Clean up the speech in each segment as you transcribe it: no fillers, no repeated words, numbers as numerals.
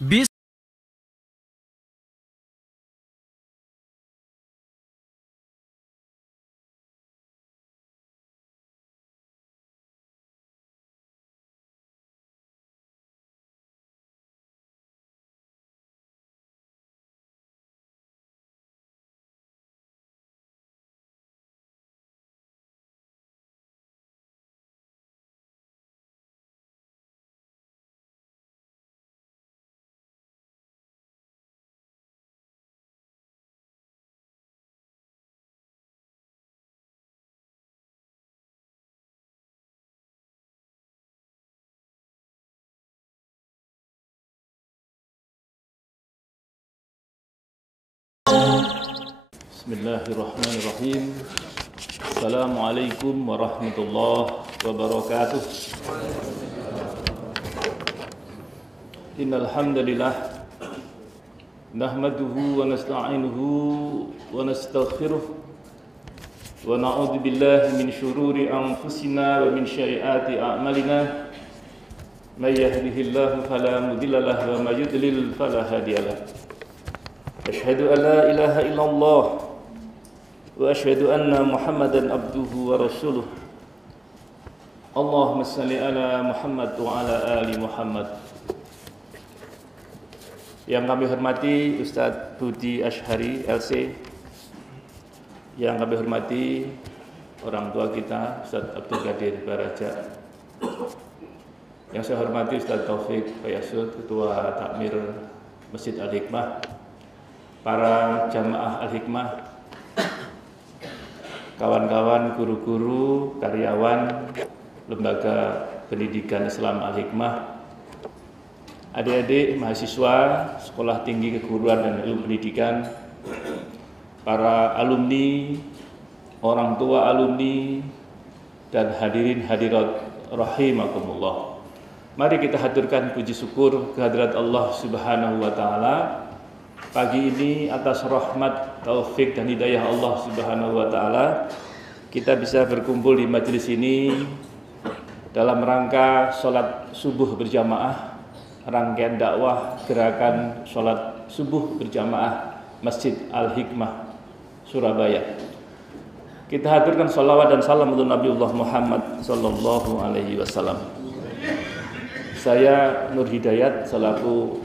Bis Bismillahirrahmanirrahim. Assalamualaikum warahmatullahi wabarakatuh. Innal hamdalillah nahmaduhu wa nasta'inuhu wa nastaghfiruh wa na'udzu billahi min syururi anfusina wa min sayyiati a'malina. May yahdihillahu fala mudilla lahu wa may yudlil fala hadiyalah. Asyhadu an la ilaha illallah wa asyhadu anna Muhammadan abduhu wa rasuluh. Allahumma shalli ala Muhammad wa ala ali Muhammad. Yang kami hormati Ustadz Budi Asyhari LC, yang kami hormati orang tua kita Ustadz Abdul Qadir Baraja, yang saya hormati Ustadz Taufik Fayasud, Ketua Takmir Masjid Al-Hikmah, para jamaah Al-Hikmah, kawan-kawan guru-guru, karyawan Lembaga Pendidikan Islam Al-Hikmah, adik-adik mahasiswa Sekolah Tinggi Keguruan dan Ilmu Pendidikan, para alumni, orang tua alumni, dan hadirin hadirat rahimakumullah. Mari kita haturkan puji syukur kehadirat Allah Subhanahu wa taala pagi ini atas rahmat, taufik dan hidayah Allah Subhanahu wa taala kita bisa berkumpul di majelis ini dalam rangka salat subuh berjamaah, rangkaian dakwah gerakan salat subuh berjamaah Masjid Al-Hikmah Surabaya. Kita haturkan salawat dan salam untuk Nabiullah Muhammad sallallahu alaihi wasallam. Saya Nur Hidayat selaku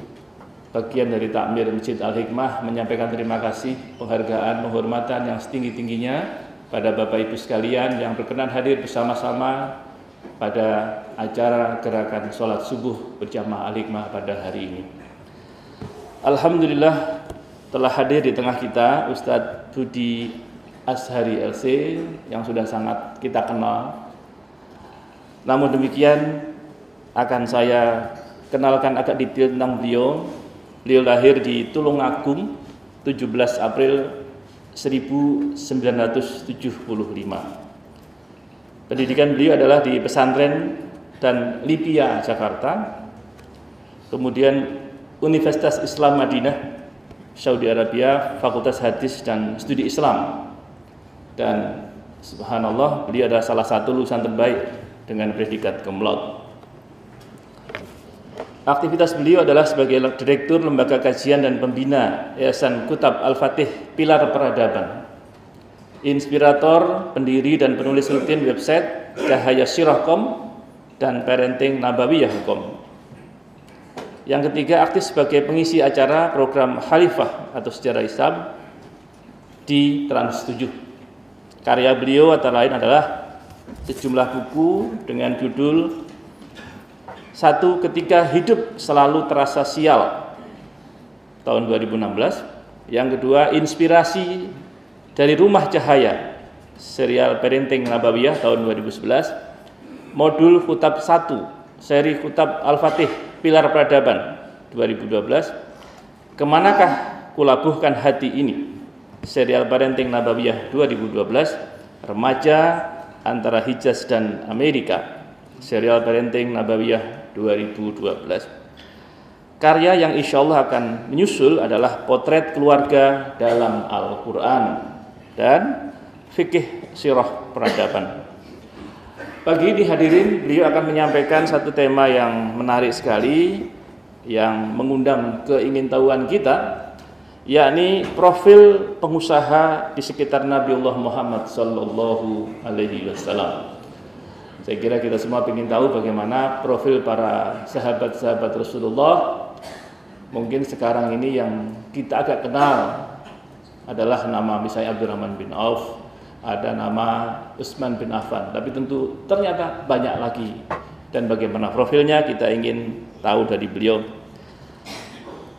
bagian dari Takmir Masjid Al-Hikmah menyampaikan terima kasih, penghargaan, penghormatan yang setinggi-tingginya pada Bapak Ibu sekalian yang berkenan hadir bersama-sama pada acara gerakan sholat subuh berjamaah Al-Hikmah pada hari ini. Alhamdulillah telah hadir di tengah kita Ustadz Budi Asyhari LC yang sudah sangat kita kenal. Namun demikian akan saya kenalkan agak detail tentang beliau. Beliau lahir di Tulungagung 17 April 1975. Pendidikan beliau adalah di pesantren dan Lipia Jakarta, kemudian Universitas Islam Madinah Saudi Arabia, Fakultas Hadis dan Studi Islam, dan subhanallah beliau adalah salah satu lulusan terbaik dengan predikat cum laude. Aktivitas beliau adalah sebagai Direktur Lembaga Kajian dan Pembina Yayasan Kutab Al-Fatih Pilar Peradaban, inspirator, pendiri dan penulis rutin website Cahaya Sirah.com dan Parenting Nabawiyah.com. Yang ketiga, aktif sebagai pengisi acara program Khalifah atau Sejarah Islam di Trans 7. Karya beliau antara lain adalah sejumlah buku dengan judul Satu Ketika Hidup Selalu Terasa Sial tahun 2016. Yang kedua, Inspirasi dari Rumah Cahaya, serial Parenting Nabawiyah tahun 2011. Modul Kutab 1, seri Kutab Al-Fatih Pilar Peradaban 2012. Kemanakah Kulabuhkan Hati Ini, serial Parenting Nabawiyah 2012. Remaja Antara Hijaz dan Amerika, serial Parenting Nabawiyah 2012. Karya yang insya Allah akan menyusul adalah Potret Keluarga dalam Al-Quran dan Fikih Sirah Peradaban. Pagi ini hadirin, beliau akan menyampaikan satu tema yang menarik sekali, yang mengundang keingintahuan kita, yakni profil pengusaha di sekitar Nabiullah Muhammad sallallahu alaihi wasallam. Saya kira kita semua ingin tahu bagaimana profil para sahabat-sahabat Rasulullah. Mungkin sekarang ini yang kita agak kenal adalah nama misalnya Abdurrahman bin Auf, ada nama Utsman bin Affan, tapi tentu ternyata banyak lagi. Dan bagaimana profilnya kita ingin tahu dari beliau.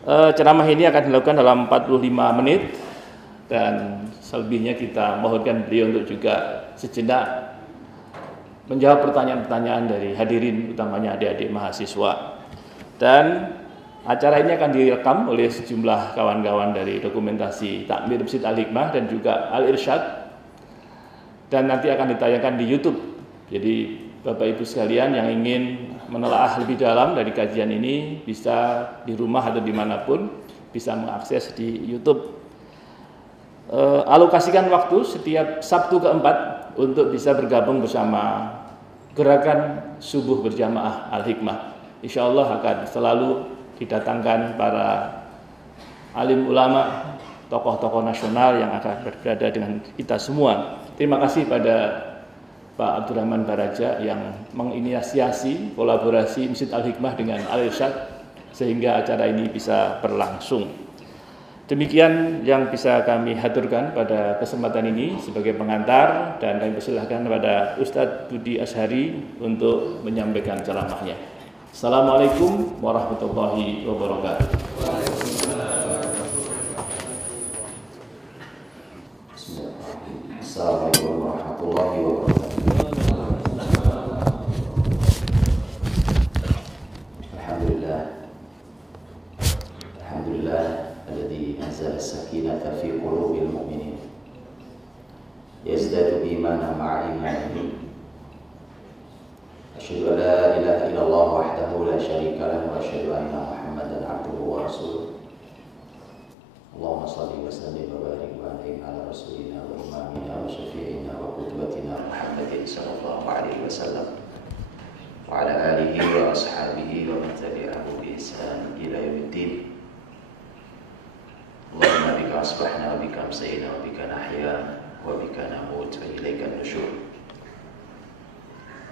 Ceramah ini akan dilakukan dalam 45 menit dan selebihnya kita mohonkan beliau untuk juga sejenak menjawab pertanyaan-pertanyaan dari hadirin, utamanya adik-adik mahasiswa. Dan acara ini akan direkam oleh sejumlah kawan-kawan dari dokumentasi Takmir Masjid Al-Hikmah dan juga Al-Irsyad, dan nanti akan ditayangkan di YouTube. Jadi Bapak Ibu sekalian yang ingin menelaah lebih dalam dari kajian ini bisa di rumah atau dimanapun bisa mengakses di YouTube. Alokasikan waktu setiap Sabtu keempat untuk bisa bergabung bersama gerakan subuh berjamaah Al-Hikmah. Insya Allah akan selalu didatangkan para alim ulama, tokoh-tokoh nasional yang akan berada dengan kita semua. Terima kasih pada Pak Abdurrahman Baraja yang menginisiasi kolaborasi Masjid Al-Hikmah dengan Al-Irsyad sehingga acara ini bisa berlangsung. Demikian yang bisa kami haturkan pada kesempatan ini sebagai pengantar, dan kami persilahkan kepada Ustadz Budi Ashari untuk menyampaikan ceramahnya. Assalamualaikum warahmatullahi wabarakatuh. Assalamualaikum warahmatullahi wabarakatuh. Alhamdulillah alladzi anzala as-sakinata fi qulubil mu'minin yazdadu imanan ma'a imanihim. Asyhadu an la ilaha illallah wahdahu la syarika lahu wa asyhadu anna Muhammadan abduhu wa rasuluh. Allahumma shalli wa sallim wa barik wa an'im ala rasulina wa imamina wa syafi'ina wa qudwatina Muhammadin sallallahu alaihi wasallam wa ala alihi wa ashabihi wa man tabi'ahu bi ihsan ila yaumiddin. Allahumma bika asbahna wa bika amsayna wa bika nahya wa bika namut wa ilaika nusyur.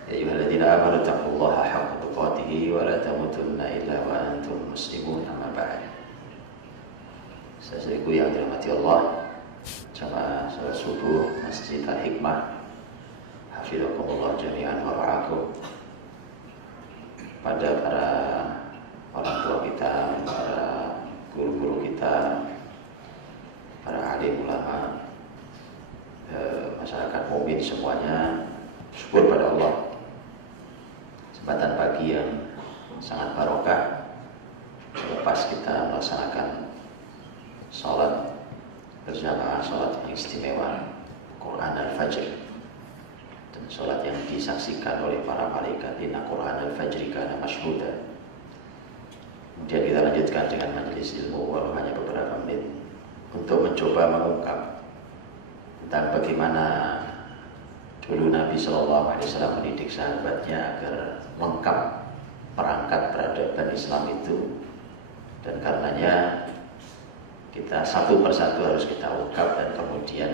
Ya ayyuhalladzina amanu taqullaha haqqa tuqatih wa la tamutunna illa wa antum muslimun. Amma ba'd. Saudaraku yang dirahmati Allah, jamaah salat subuh Masjid Al-Hikmah, hafizakumullah jami'an wa ra'akum. Pada para orang tua kita, para guru-guru kita, para alim ulama, masyarakat mukmin semuanya, syukur pada Allah. Kesempatan pagi yang sangat barokah selepas kita melaksanakan salat berjamaah, salat yang istimewa Quran Al-Fajr, dan salat yang disaksikan oleh para malaikat. Inna Quran Al-Fajri kana masyhuda. Kemudian kita lanjutkan dengan majelis ilmu walau hanya beberapa menit untuk mencoba mengungkap tentang bagaimana dulu Nabi Shallallahu Alaihi Wasallam mendidik sahabatnya agar lengkap perangkat peradaban Islam itu, dan karenanya kita satu persatu harus kita ungkap, dan kemudian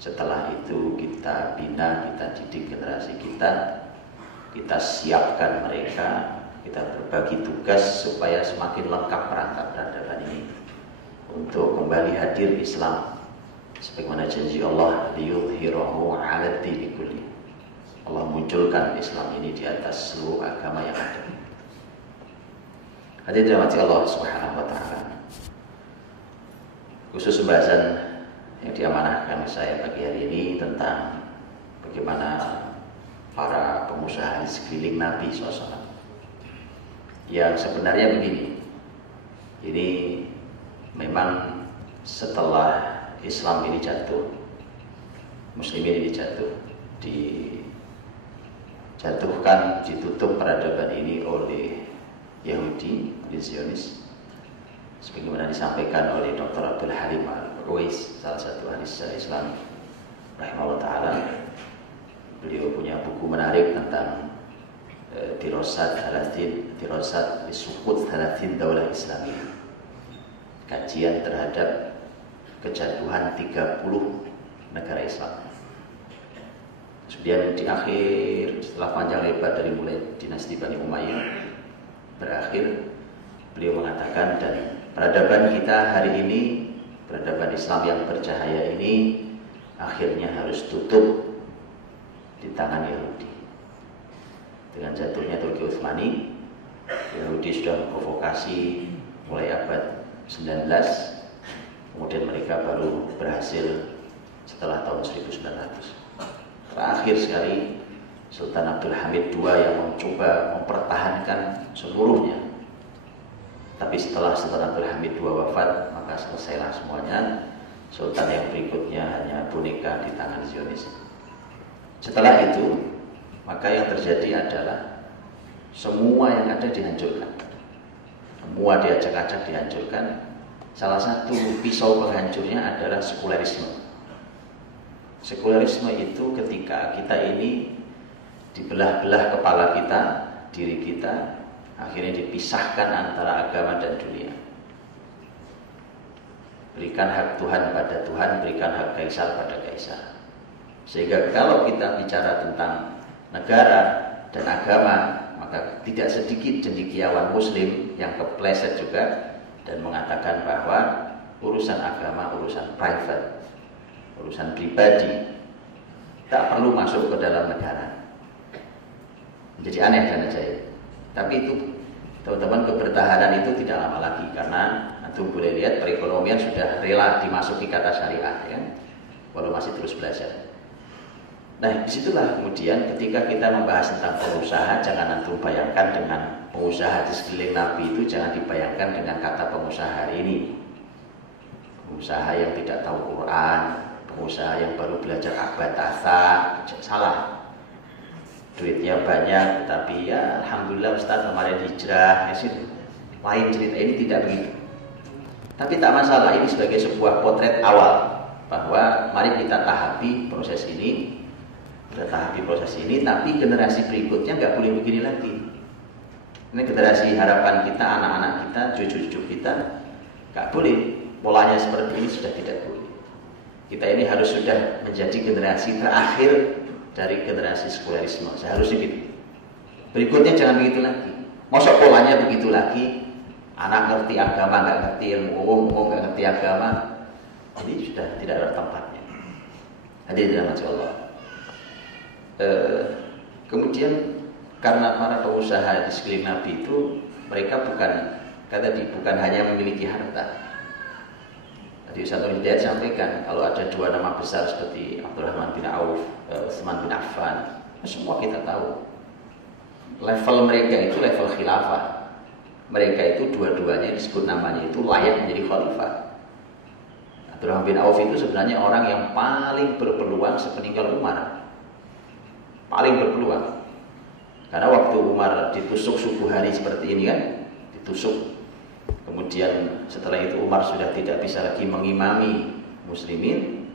setelah itu kita bina, kita didik generasi kita siapkan mereka, kita berbagi tugas supaya semakin lengkap perangkat peradaban ini untuk kembali hadir Islam sebagaimana janji Allah, liyudhhirahu 'ala dini kulli. Allah munculkan Islam ini di atas seluruh agama yang ada. Hadirin dirahmati Allah Subhanahu wa taala. Khusus pembahasan yang diamanahkan saya pagi hari ini tentang bagaimana para pengusaha di sekeliling Nabi SAW. Yang sebenarnya begini, ini memang setelah Islam ini jatuh, Muslimin ini jatuh, dijatuhkan, ditutup peradaban ini oleh Yahudi, oleh Zionis, sebagaimana disampaikan oleh Dr. Abdul Halim Al-Ruwais, salah satu ahli sejarah Islam rahimahullah ta'ala. Beliau punya buku menarik tentang dirosat disukut 30 daulah Islamiyah, kajian terhadap kejatuhan 30 negara Islam. Kemudian di akhir, setelah panjang lebar dari mulai dinasti Bani Umayyah berakhir, beliau mengatakan, dan peradaban kita hari ini, peradaban Islam yang bercahaya ini akhirnya harus tutup di tangan Yahudi. Dengan jatuhnya Turki Utsmani, Yahudi sudah memprovokasi mulai abad 19, kemudian mereka baru berhasil setelah tahun 1900. Terakhir sekali Sultan Abdul Hamid II yang mencoba mempertahankan seluruhnya. Tapi setelah Sultan Abdul Hamid II wafat, maka selesailah semuanya. Sultan yang berikutnya hanya boneka di tangan Zionis. Setelah itu, maka yang terjadi adalah semua yang ada dihancurkan. Semua diacak-acak dihancurkan. Salah satu pisau penghancurnya adalah sekularisme. Sekularisme itu ketika kita ini dibelah-belah kepala kita, diri kita, akhirnya dipisahkan antara agama dan dunia. Berikan hak Tuhan pada Tuhan, berikan hak kaisar pada kaisar. Sehingga kalau kita bicara tentang negara dan agama, maka tidak sedikit cendekiawan muslim yang kepleset juga dan mengatakan bahwa urusan agama, urusan private, urusan pribadi, tak perlu masuk ke dalam negara. Jadi aneh dan ajaib. Tapi itu, teman-teman, kebertahanan itu tidak lama lagi, karena antum boleh lihat perekonomian sudah rela dimasuki kata syariah, ya, walau masih terus belajar. Nah, disitulah kemudian ketika kita membahas tentang pengusaha, jangan antum bayangkan dengan pengusaha di sekeliling Nabi itu, jangan dibayangkan dengan kata pengusaha hari ini. Pengusaha yang tidak tahu Quran, pengusaha yang baru belajar abatasa, salah. Duitnya banyak, tapi ya alhamdulillah Ustaz kemarin hijrah, ya sih. Lain cerita, ini tidak begitu. Tapi tak masalah, ini sebagai sebuah potret awal bahwa mari kita tahapi proses ini. Kita tahapi proses ini, tapi generasi berikutnya nggak boleh begini lagi. Ini generasi harapan kita, anak-anak kita, cucu-cucu kita, nggak boleh. Polanya seperti ini sudah tidak boleh. Kita ini harus sudah menjadi generasi terakhir dari generasi sekularisme. Seharusnya gitu. Berikutnya jangan begitu lagi. Masa polanya begitu lagi? Anak ngerti agama, nggak ngerti ilmu umum, nggak ngerti agama. Ini sudah tidak ada tempatnya. Hadirin dirahmati Allah. Kemudian karena para pengusaha di sekeliling Nabi itu, mereka bukan hanya memiliki harta. Tadi Ustaz Nur Hidayat sampaikan, kalau ada dua nama besar seperti Abdurrahman bin Auf, Utsman bin Affan, semua kita tahu level mereka itu level khilafah. Mereka itu dua-duanya disebut namanya itu layak menjadi khalifah. Abdurrahman bin Auf itu sebenarnya orang yang paling berpeluang sepeninggal Umar. Paling berpeluang. Karena waktu Umar ditusuk subuh hari seperti ini kan, ditusuk. Kemudian setelah itu Umar sudah tidak bisa lagi mengimami muslimin,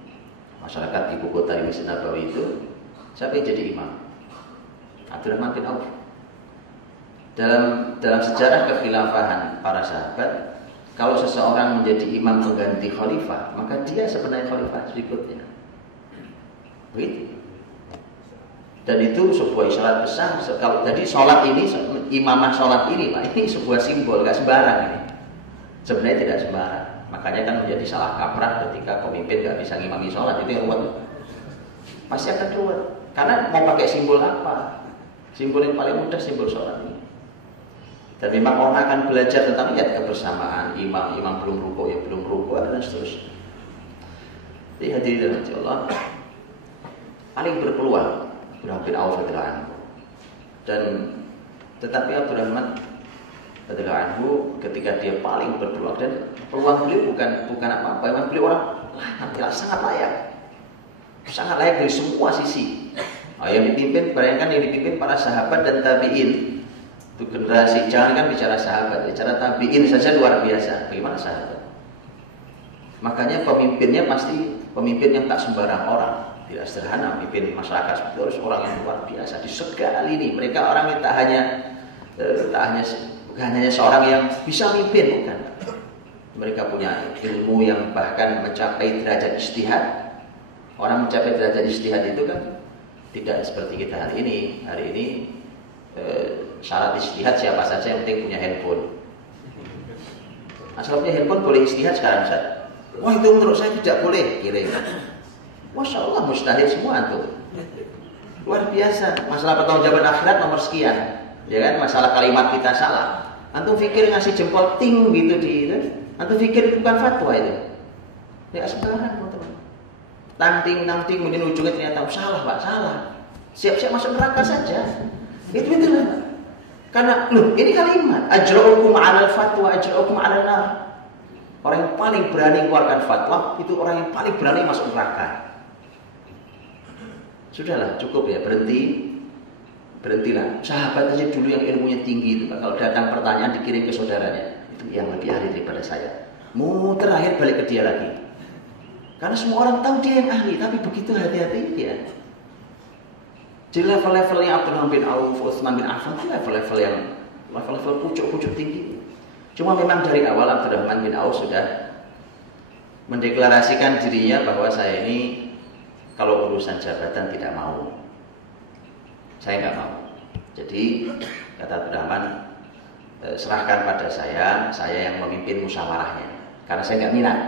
masyarakat ibu kota di Masjid Nabawi itu, siapa yang jadi imam? Abdurrahman bin Auf. Dalam sejarah kekhilafahan para sahabat, kalau seseorang menjadi imam pengganti khalifah, maka dia sebenarnya khalifah berikutnya. Begitu. Dan itu sebuah isyarat besar. Jadi sholat ini, imamah sholat ini, Pak, ini sebuah simbol, gak sembarang ini. Sebenarnya tidak sembarang. Makanya kan menjadi salah kaprah ketika pemimpin gak bisa ngimami sholat, itu yang ruwet. Pasti akan ruwet. Karena mau pakai simbol apa? Simbol yang paling mudah simbol sholat ini. Dan memang orang akan belajar tentang lihat kebersamaan, imam belum rukuk, ya belum rukuk, dan seterusnya. Jadi hadirin Allah, paling berpeluang Abdurrahman bin Auf radhiyallahu anhu. Dan tetapi Abdurrahman radhiyallahu anhu ketika dia paling berpeluang, dan peluang beliau bukan apa-apa, memang beliau orang sangat layak dari semua sisi. Yang dipimpin, bayangkan yang dipimpin para sahabat dan tabiin. Itu generasi, jangan kan bicara sahabat, bicara tabiin saja luar biasa. Bagaimana sahabat? Makanya pemimpinnya pasti pemimpin yang tak sembarang orang. tidak sederhana memimpin masyarakat seperti itu, harus orang yang luar biasa di segala lini. Mereka orang yang bukan hanya seorang yang bisa memimpin, bukan. Mereka punya ilmu yang bahkan mencapai derajat ijtihad. Orang mencapai derajat ijtihad itu kan tidak seperti kita hari ini. Hari ini syarat ijtihad siapa saja yang penting punya handphone. Asal punya handphone boleh ijtihad sekarang, Ustaz. Wah, itu menurut saya tidak boleh, kirim. Masya Allah, mustahil semua tuh. Luar biasa. Masalah pertanggungjawaban akhirat nomor sekian, ya kan? Masalah kalimat kita salah. Antum pikir ngasih jempol ting gitu di itu, antum pikir itu bukan fatwa itu. Ya sembarang, teman-teman. Tangting, kemudian ujungnya ternyata salah, Pak, salah. Siap-siap masuk neraka saja. Itu lah. Karena ini kalimat ajra'ukum 'alal fatwa, ajra'ukum 'alan nar. Orang yang paling berani mengeluarkan fatwa itu orang yang paling berani masuk neraka. Sudahlah, cukup ya, berhentilah. Sahabat aja dulu yang ilmunya tinggi itu, kalau datang pertanyaan dikirim ke saudaranya, itu yang lebih ahli daripada saya. Mau terakhir balik ke dia lagi. Karena semua orang tahu dia yang ahli, tapi begitu hati-hati dia. Jadi level-levelnya Abdurrahman bin Auf, Utsman bin Affan itu level pucuk-pucuk tinggi. Cuma memang dari awal Abdurrahman bin Auf sudah mendeklarasikan dirinya bahwa saya ini kalau urusan jabatan tidak mau. Saya nggak mau. Jadi kata Abdurrahman, serahkan pada saya yang memimpin musyawarahnya. Karena saya nggak minat.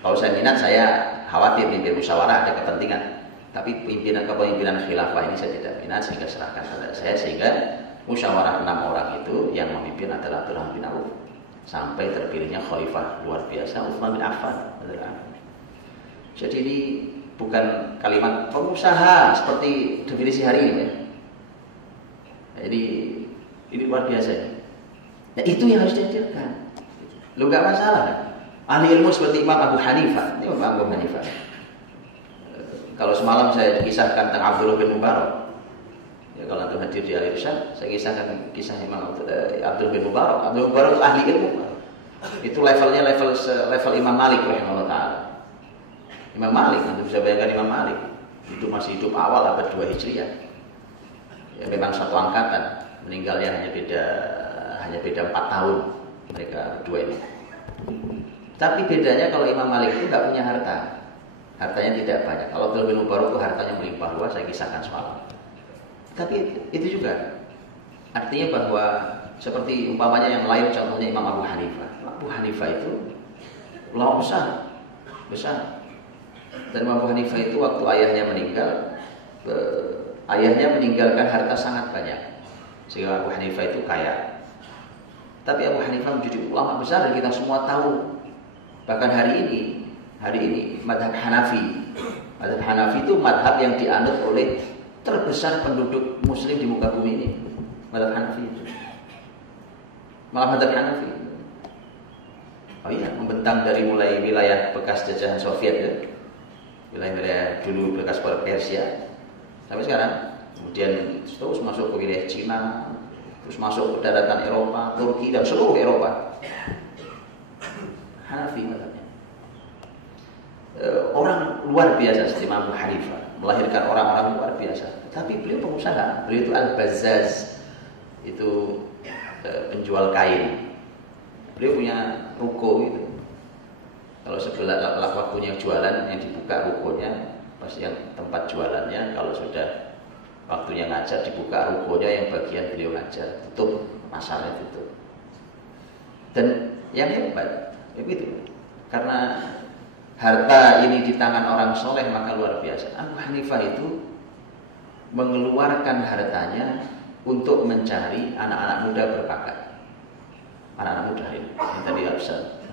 Kalau saya minat, saya khawatir mimpin musyawarah ada kepentingan. Tapi kepemimpinan khilafah ini saya tidak minat, sehingga serahkan pada saya. Sehingga musyawarah 6 orang itu yang memimpin adalah Abdurrahman bin Auf. Sampai terpilihnya khalifah luar biasa Utsman bin Affan. Jadi ini bukan kalimat pengusaha seperti definisi hari ini, ya. Jadi ini luar biasa. Nah, itu yang harus diajarkan. Lu nggak masalah kan? Ahli ilmu seperti Imam Abu Hanifah. Ini Imam Abu Hanifah. Kalau semalam saya kisahkan tentang Abdullah bin Mubarak. Ya, kalau nanti hadir di Al-Irsyad, saya kisahkan kisah Imam Abdullah bin Mubarak. Abdullah bin Mubarak itu ahli ilmu. Itu levelnya level Imam Malik rahimahullah taala. Imam Malik, nanti bisa bayangkan Imam Malik. Itu masih hidup awal abad 2 Hijriah. Ya, memang satu angkatan, meninggalnya hanya beda 4 tahun mereka berdua ini. Tapi bedanya kalau Imam Malik itu nggak punya harta. Hartanya tidak banyak. Kalau Abdullah bin Mubarak itu hartanya melimpah ruah, saya kisahkan semalam. Tapi itu juga artinya bahwa seperti umpamanya yang lain, contohnya Imam Abu Hanifah. Abu Hanifah itu ulama besar. Dan Imam Abu Hanifah itu waktu ayahnya meninggal, ayahnya meninggalkan harta sangat banyak, sehingga Abu Hanifah itu kaya. Tapi Abu Hanifah menjadi ulama besar dan kita semua tahu. Bahkan hari ini madhab Hanafi itu madhab yang dianut oleh terbesar penduduk muslim di muka bumi ini. Madhab Hanafi itu malah madhab Hanafi. Oh iya, membentang dari mulai wilayah bekas jajahan Soviet ya, wilayah dulu bekas Persia sampai sekarang, kemudian terus masuk ke wilayah Cina, terus masuk ke daratan Eropa, Turki dan seluruh Eropa. Hanafi madhabnya. Orang luar biasa seperti Imam Abu Hanifah, melahirkan orang-orang luar biasa. Tapi beliau pengusaha, beliau itu al-bazzaz, itu penjual kain. Beliau punya ruko gitu. Kalau sebelah waktunya jualan, yang dibuka rukonya, pas yang tempat jualannya. Kalau sudah waktunya ngajar, dibuka rukonya, yang bagian beliau ngajar, tutup, pasarnya tutup. Dan yang hebat, begitu. Karena harta ini di tangan orang soleh maka luar biasa. Abu Hanifah itu mengeluarkan hartanya untuk mencari anak-anak muda berbakat. Anak-anak muda ini. Yang tadi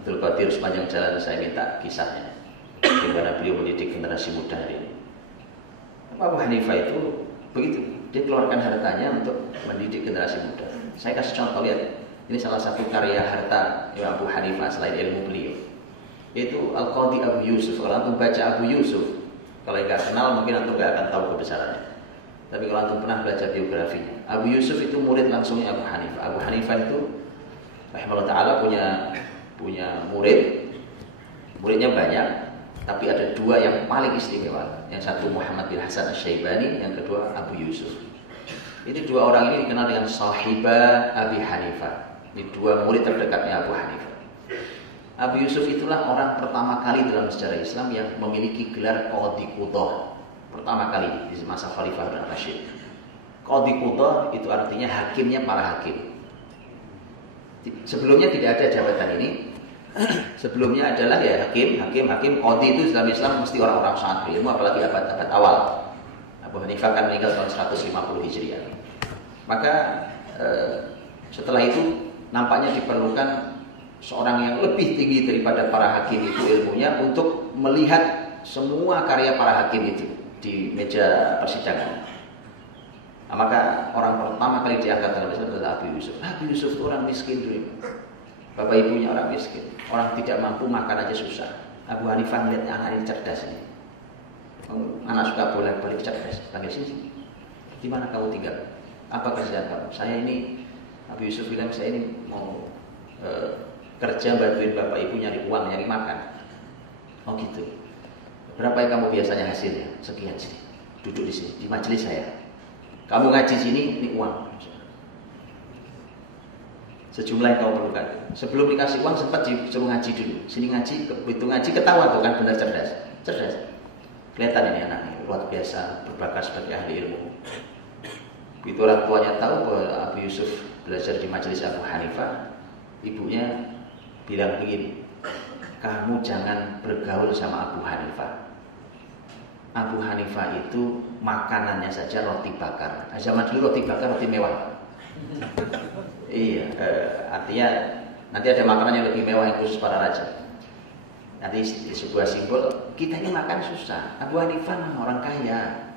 Abdul Qadir sepanjang jalan saya minta kisahnya. Bagaimana beliau mendidik generasi muda hari ini. Abu Hanifah itu begitu. Dia keluarkan hartanya untuk mendidik generasi muda. Saya kasih contoh, lihat. Ini salah satu karya harta Imam Abu Hanifah selain ilmu beliau. Itu Al-Qadhi Abu Yusuf. Kalau antum baca Abu Yusuf, kalau nggak kenal mungkin antum nggak akan tahu kebesarannya. Tapi kalau antum pernah belajar biografinya, Abu Yusuf itu murid langsungnya Abu Hanifah. Abu Hanifah itu rahimahullah taala punya muridnya banyak. Tapi ada dua yang paling istimewa. Yang satu Muhammad bin Hasan Asy-Syaibani, yang kedua Abu Yusuf. Ini dua orang ini dikenal dengan Sahibah Abi Hanifah. Ini dua murid terdekatnya Abu Hanifah. Abu Yusuf itulah orang pertama kali dalam sejarah Islam yang memiliki gelar Qadhi Qudah. Pertama kali di masa Khalifah Harun Ar-Rasyid. Qadhi Qudah itu artinya hakimnya para hakim. Sebelumnya tidak ada jabatan ini. Sebelumnya adalah ya hakim. Qadhi itu dalam Islam mesti orang-orang sangat berilmu, apalagi abad-abad awal. Abu Hanifah kan meninggal tahun 150 Hijriah. Maka setelah itu nampaknya diperlukan seorang yang lebih tinggi daripada para hakim itu ilmunya untuk melihat semua karya para hakim itu di meja persidangan. Nah, maka orang pertama kali diangkat dalam Islam adalah Abu Yusuf. Abu Yusuf itu orang miskin dulu. Bapak ibunya orang miskin, orang tidak mampu makan aja susah. Abu Hanifah melihatnya anak ini cerdas ini. Anak suka bolak-balik cerdas. Panggil sini. Di mana kamu tinggal? Apa kerjaan kamu? Saya ini, Abu Yusuf bilang, saya ini mau kerja bantuin bapak ibu nyari uang, nyari makan. Oh gitu. Berapa yang kamu biasanya hasilnya? Sekian sini. Duduk di sini, di majelis saya. Kamu ngaji sini, ini uang. Sejumlah yang kamu perlukan. Sebelum dikasih uang sempat disuruh ngaji dulu. Sini ngaji, begitu ngaji ketawa tuh kan benar cerdas. Cerdas. Kelihatan ini anak ini luar biasa berbakat sebagai ahli ilmu. Begitu orang tuanya tahu bahwa Abu Yusuf belajar di majelis Abu Hanifah, ibunya bilang begini, kamu jangan bergaul sama Abu Hanifah. Abu Hanifah itu makanannya saja roti bakar. Nah, zaman dulu roti bakar roti mewah. Iya, artinya nanti ada makanan yang lebih mewah yang khusus para raja. Nanti sebuah simbol kita ini makan susah. Abu Hanifah orang kaya,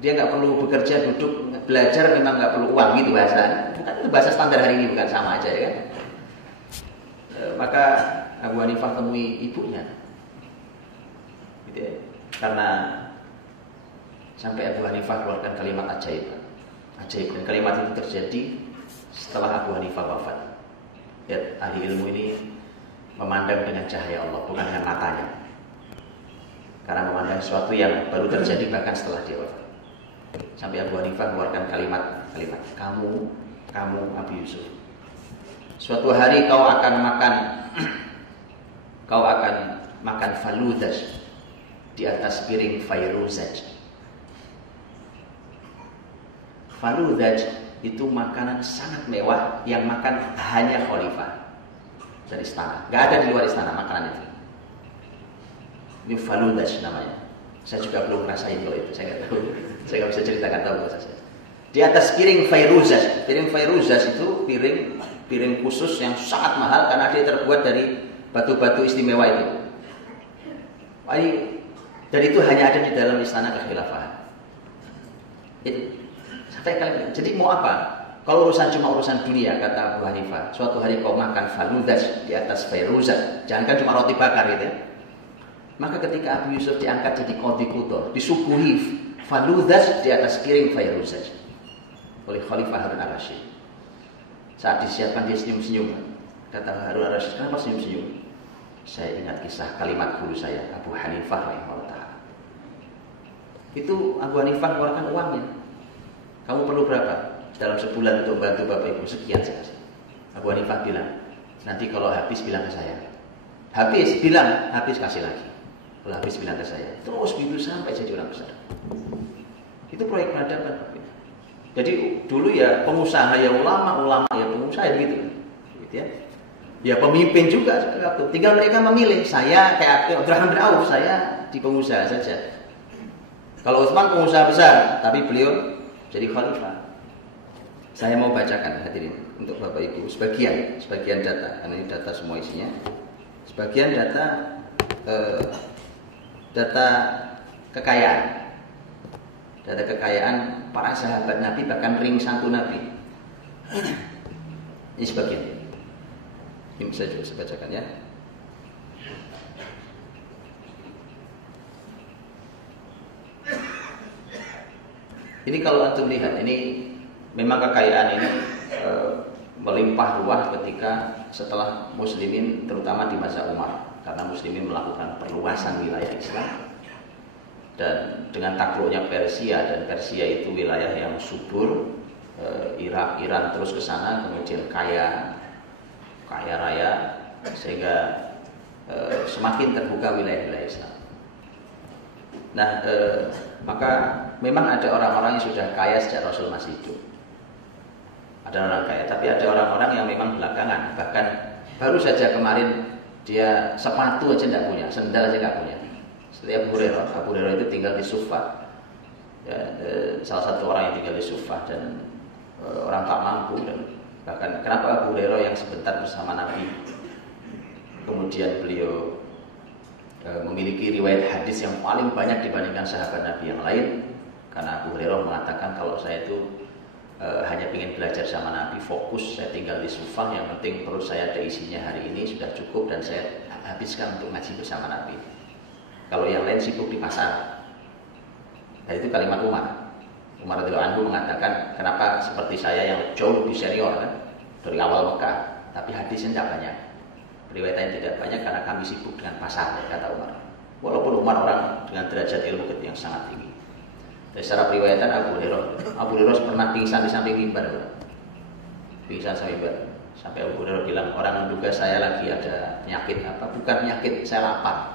dia nggak perlu bekerja, duduk belajar, memang nggak perlu uang gitu bahasa. Bukan itu bahasa standar hari ini, bukan sama aja ya kan? Maka Abu Hanifah temui ibunya, gitu ya. Karena sampai Abu Hanifah keluarkan kalimat ajaib, dan kalimat itu terjadi setelah Abu Hanifah wafat. Ya, ahli ilmu ini memandang dengan cahaya Allah, bukan dengan matanya. Karena memandang sesuatu yang baru terjadi bahkan setelah dia wafat. Sampai Abu Hanifah mengeluarkan kalimat, kamu Abu Yusuf, suatu hari kau akan makan faludaj di atas piring fairuzaj. Faludaj itu makanan sangat mewah yang makan hanya khalifah dari istana. Gak ada di luar istana makanan itu. Ini faludaj namanya. Saya juga belum ngerasain kalau itu. Saya nggak tahu. Saya nggak bisa ceritakan, tahu bahasa saya. Di atas piring fairuzaj. Piring fairuzaj itu piring khusus yang sangat mahal karena dia terbuat dari batu-batu istimewa itu. Dan itu hanya ada di dalam istana kekhilafahan. Itu. Jadi mau apa? Kalau urusan cuma urusan dunia, kata Abu Hanifah, suatu hari kau makan faludaj di atas fairuzaj, jangankan cuma roti bakar gitu ya. Maka ketika Abu Yusuf diangkat jadi Qadhi Qudah, disuguhi faludaj di atas piring fairuzaj oleh Khalifah Harun Ar-Rasyid. Saat disiapkan dia senyum-senyum. Kata Harun Ar-Rasyid, kenapa senyum-senyum? Saya ingat kisah kalimat guru saya, Abu Hanifah rahimahullah. Itu Abu Hanifah mengeluarkan uangnya. Kamu perlu berapa? Dalam sebulan untuk bantu bapak ibu, sekian saja. Abu Hanifah bilang, nanti kalau habis bilang ke saya. Habis kasih lagi. Kalau habis bilang ke saya. Terus begitu sampai jadi orang besar. Itu proyek peradaban. Jadi dulu ya pengusaha ya ulama ya pengusaha gitu ya. Ya pemimpin juga. Tinggal mereka memilih. Saya kayak Abdurrahman bin Auf, saya di pengusaha saja. Kalau Utsman pengusaha besar, tapi beliau jadi khalifah. Saya mau bacakan hadirin untuk Bapak Ibu sebagian data. Karena ini data semua isinya. Sebagian data kekayaan. Data kekayaan para sahabat Nabi, bahkan ring satu Nabi. Ini sebagian. Ini saya bacakan ya. Ini kalau antum lihat, ini memang kekayaan ini melimpah ruah ketika setelah muslimin, terutama di masa Umar. karena muslimin melakukan perluasan wilayah Islam. Dan dengan takluknya Persia, dan Persia itu wilayah yang subur, Irak, Iran terus ke sana, kemudian kaya raya, sehingga semakin terbuka wilayah-wilayah Islam. Nah, maka memang ada orang-orang yang sudah kaya sejak Rasul masih hidup. Ada orang kaya, tapi ada orang-orang yang memang belakangan. Bahkan baru saja kemarin dia sepatu aja tidak punya, sendal aja nggak punya. Seperti Abu Hurairah itu tinggal di Sufah, ya, salah satu orang yang tinggal di Sufah, dan orang tak mampu. Dan bahkan kenapa Abu Hurairah yang sebentar bersama Nabi, kemudian beliau memiliki riwayat hadis yang paling banyak dibandingkan sahabat Nabi yang lain, karena Abu Hurairah mengatakan kalau saya itu hanya ingin belajar sama Nabi, fokus, saya tinggal di Sufah, yang penting perut saya ada isinya hari ini sudah cukup dan saya habiskan untuk ngaji bersama Nabi. Kalau yang lain sibuk di pasar. Dan itu kalimat Umar radhiyallahu anhu mengatakan, kenapa seperti saya yang jauh lebih senior kan, dari awal Mekah, tapi hadisnya tidak banyak, riwayatnya tidak banyak karena kami sibuk dengan pasar, kata Umar. Walaupun Umar orang dengan derajat ilmu yang sangat tinggi. Dari secara periwayatan Abu Hurairah pernah pingsan di samping mimbar. Pingsan sampai mimbar. Sampai Abu Hurairah bilang, orang menduga saya lagi ada penyakit apa? Bukan penyakit, saya lapar.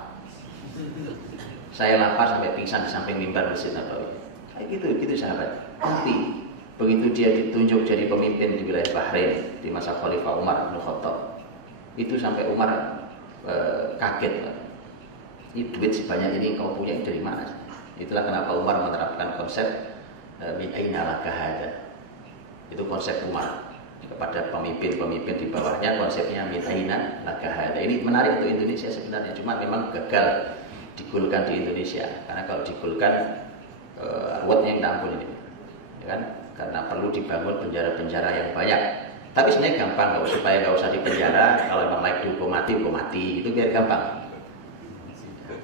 Saya lapar sampai pingsan di samping mimbar Masjid Nabawi. Kayak gitu sahabat. Tapi begitu dia ditunjuk jadi pemimpin di wilayah Bahrain di masa Khalifah Umar bin Khattab, itu sampai Umar kaget. Ini duit sebanyak ini kau punya dari mana? Itulah kenapa Umar menerapkan konsep min aina laka hada. Itu konsep Umar kepada pemimpin-pemimpin di bawahnya, konsepnya min aina laka hada. Ini menarik untuk Indonesia sebenarnya, cuma memang gagal digulkan di Indonesia. Karena kalau digulkan ruwetnya minta ampun ini, ya kan? Karena perlu dibangun penjara-penjara yang banyak. Tapi sebenarnya gampang, supaya nggak usah dipenjara. Kalau memang layak dihukum mati, itu biar gampang.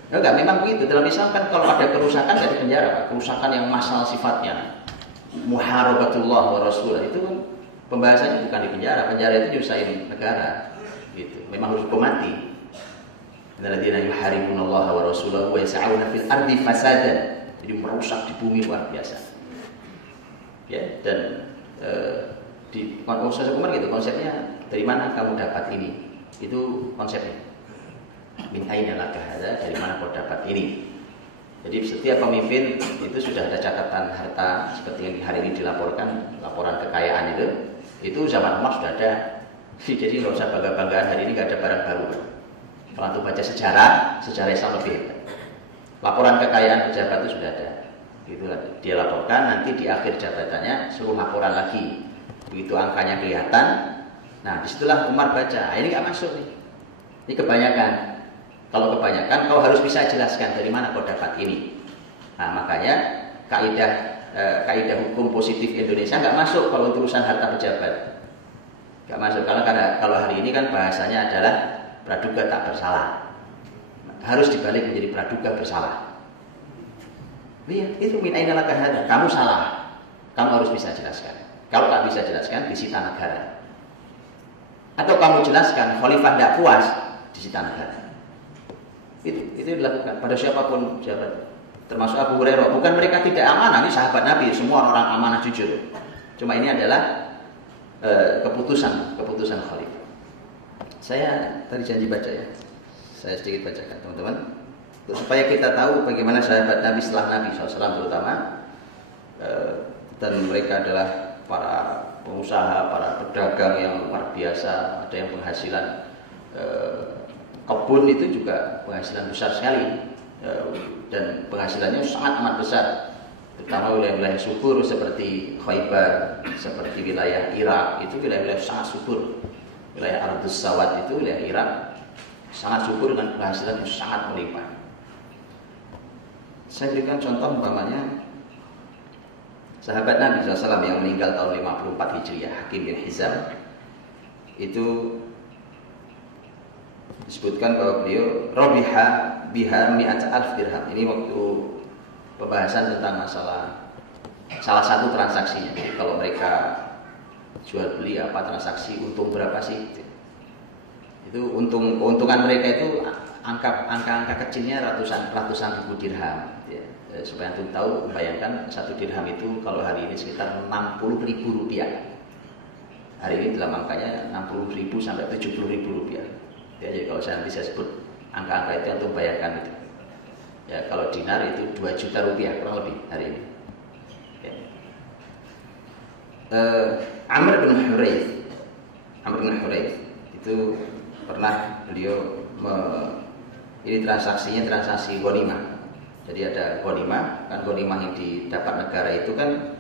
Enggak, memang begitu. Dalam Islam kan kalau ada kerusakan nggak dipenjara, Pak. Kerusakan yang massal sifatnya, muharabatullah wa rasulah, itu kan pembahasannya bukan di penjara. Penjara itu nyusahin negara, gitu. Memang harus hukum mati. Alladzina yuharibunallaha wa rasulahu wa yas'auna fil ardi fasadan. Jadi merusak di bumi luar biasa. Ya, dan di konsep Umar gitu, konsepnya dari mana kamu dapat ini? Itu konsepnya. Min aina laka hada, dari mana kau dapat ini? Jadi setiap pemimpin itu sudah ada catatan harta seperti yang hari ini dilaporkan, laporan kekayaan itu zaman Umar sudah ada. Jadi nggak usah bangga-banggaan hari ini nggak ada barang baru. Kalau tuh baca sejarah Islam lebih hebat. Laporan kekayaan pejabat itu sudah ada. Itulah dia laporkan, nanti di akhir jabatannya suruh laporan lagi. Begitu angkanya kelihatan, nah disitulah Umar baca, ini nggak masuk nih. Ini kebanyakan. Kalau kebanyakan, kau harus bisa jelaskan dari mana kau dapat ini. Nah, makanya kaidah hukum positif Indonesia nggak masuk kalau urusan harta pejabat. Nggak masuk. Kalau hari ini kan bahasanya adalah praduga tak bersalah. Harus dibalik menjadi praduga bersalah. Iya, itu min aina laka hada. Kamu salah. Kamu harus bisa jelaskan. Kalau tak bisa jelaskan, disita negara. Atau kamu jelaskan, khalifah tidak puas, disita negara. Itu dilakukan pada siapapun jabat, termasuk Abu Hurairah. Bukan mereka tidak amanah, ini sahabat Nabi, semua orang amanah jujur. Cuma ini adalah keputusan khalifah. Saya tadi janji baca ya, saya sedikit bacakan teman-teman, supaya kita tahu bagaimana sahabat Nabi setelah Nabi SAW terutama, dan mereka adalah para pengusaha, para pedagang yang luar biasa, ada yang penghasilan kebun itu juga penghasilan besar sekali, dan penghasilannya sangat amat besar, terutama wilayah-wilayah subur seperti Khaybar, seperti wilayah Irak, itu wilayah-wilayah sangat subur. Wilayah Ardus Sawat itu wilayah Irak sangat subur dengan penghasilan yang sangat melimpah. Saya berikan contoh umpamanya sahabat Nabi SAW yang meninggal tahun 54 Hijriah, Hakim bin Hizam, itu disebutkan bahwa beliau rabiha biha mi'at alf dirham. Ini waktu pembahasan tentang masalah salah satu transaksinya. Jadi kalau mereka jual beli apa transaksi, untung berapa sih? Itu keuntungan mereka itu angka kecilnya ratusan ribu dirham. Ya. Supaya antum tahu, bayangkan 1 dirham itu kalau hari ini sekitar 60.000 rupiah. Hari ini dalam angkanya 60.000 sampai 70.000 rupiah. Ya, jadi kalau saya nanti saya sebut angka-angka itu antum bayangkan itu. Ya, kalau dinar itu 2 juta rupiah kurang lebih hari ini. Ya. Amr bin Huraith itu pernah beliau ini transaksi ghanimah. Jadi ada ghanimah, kan ghanimah yang didapat negara itu kan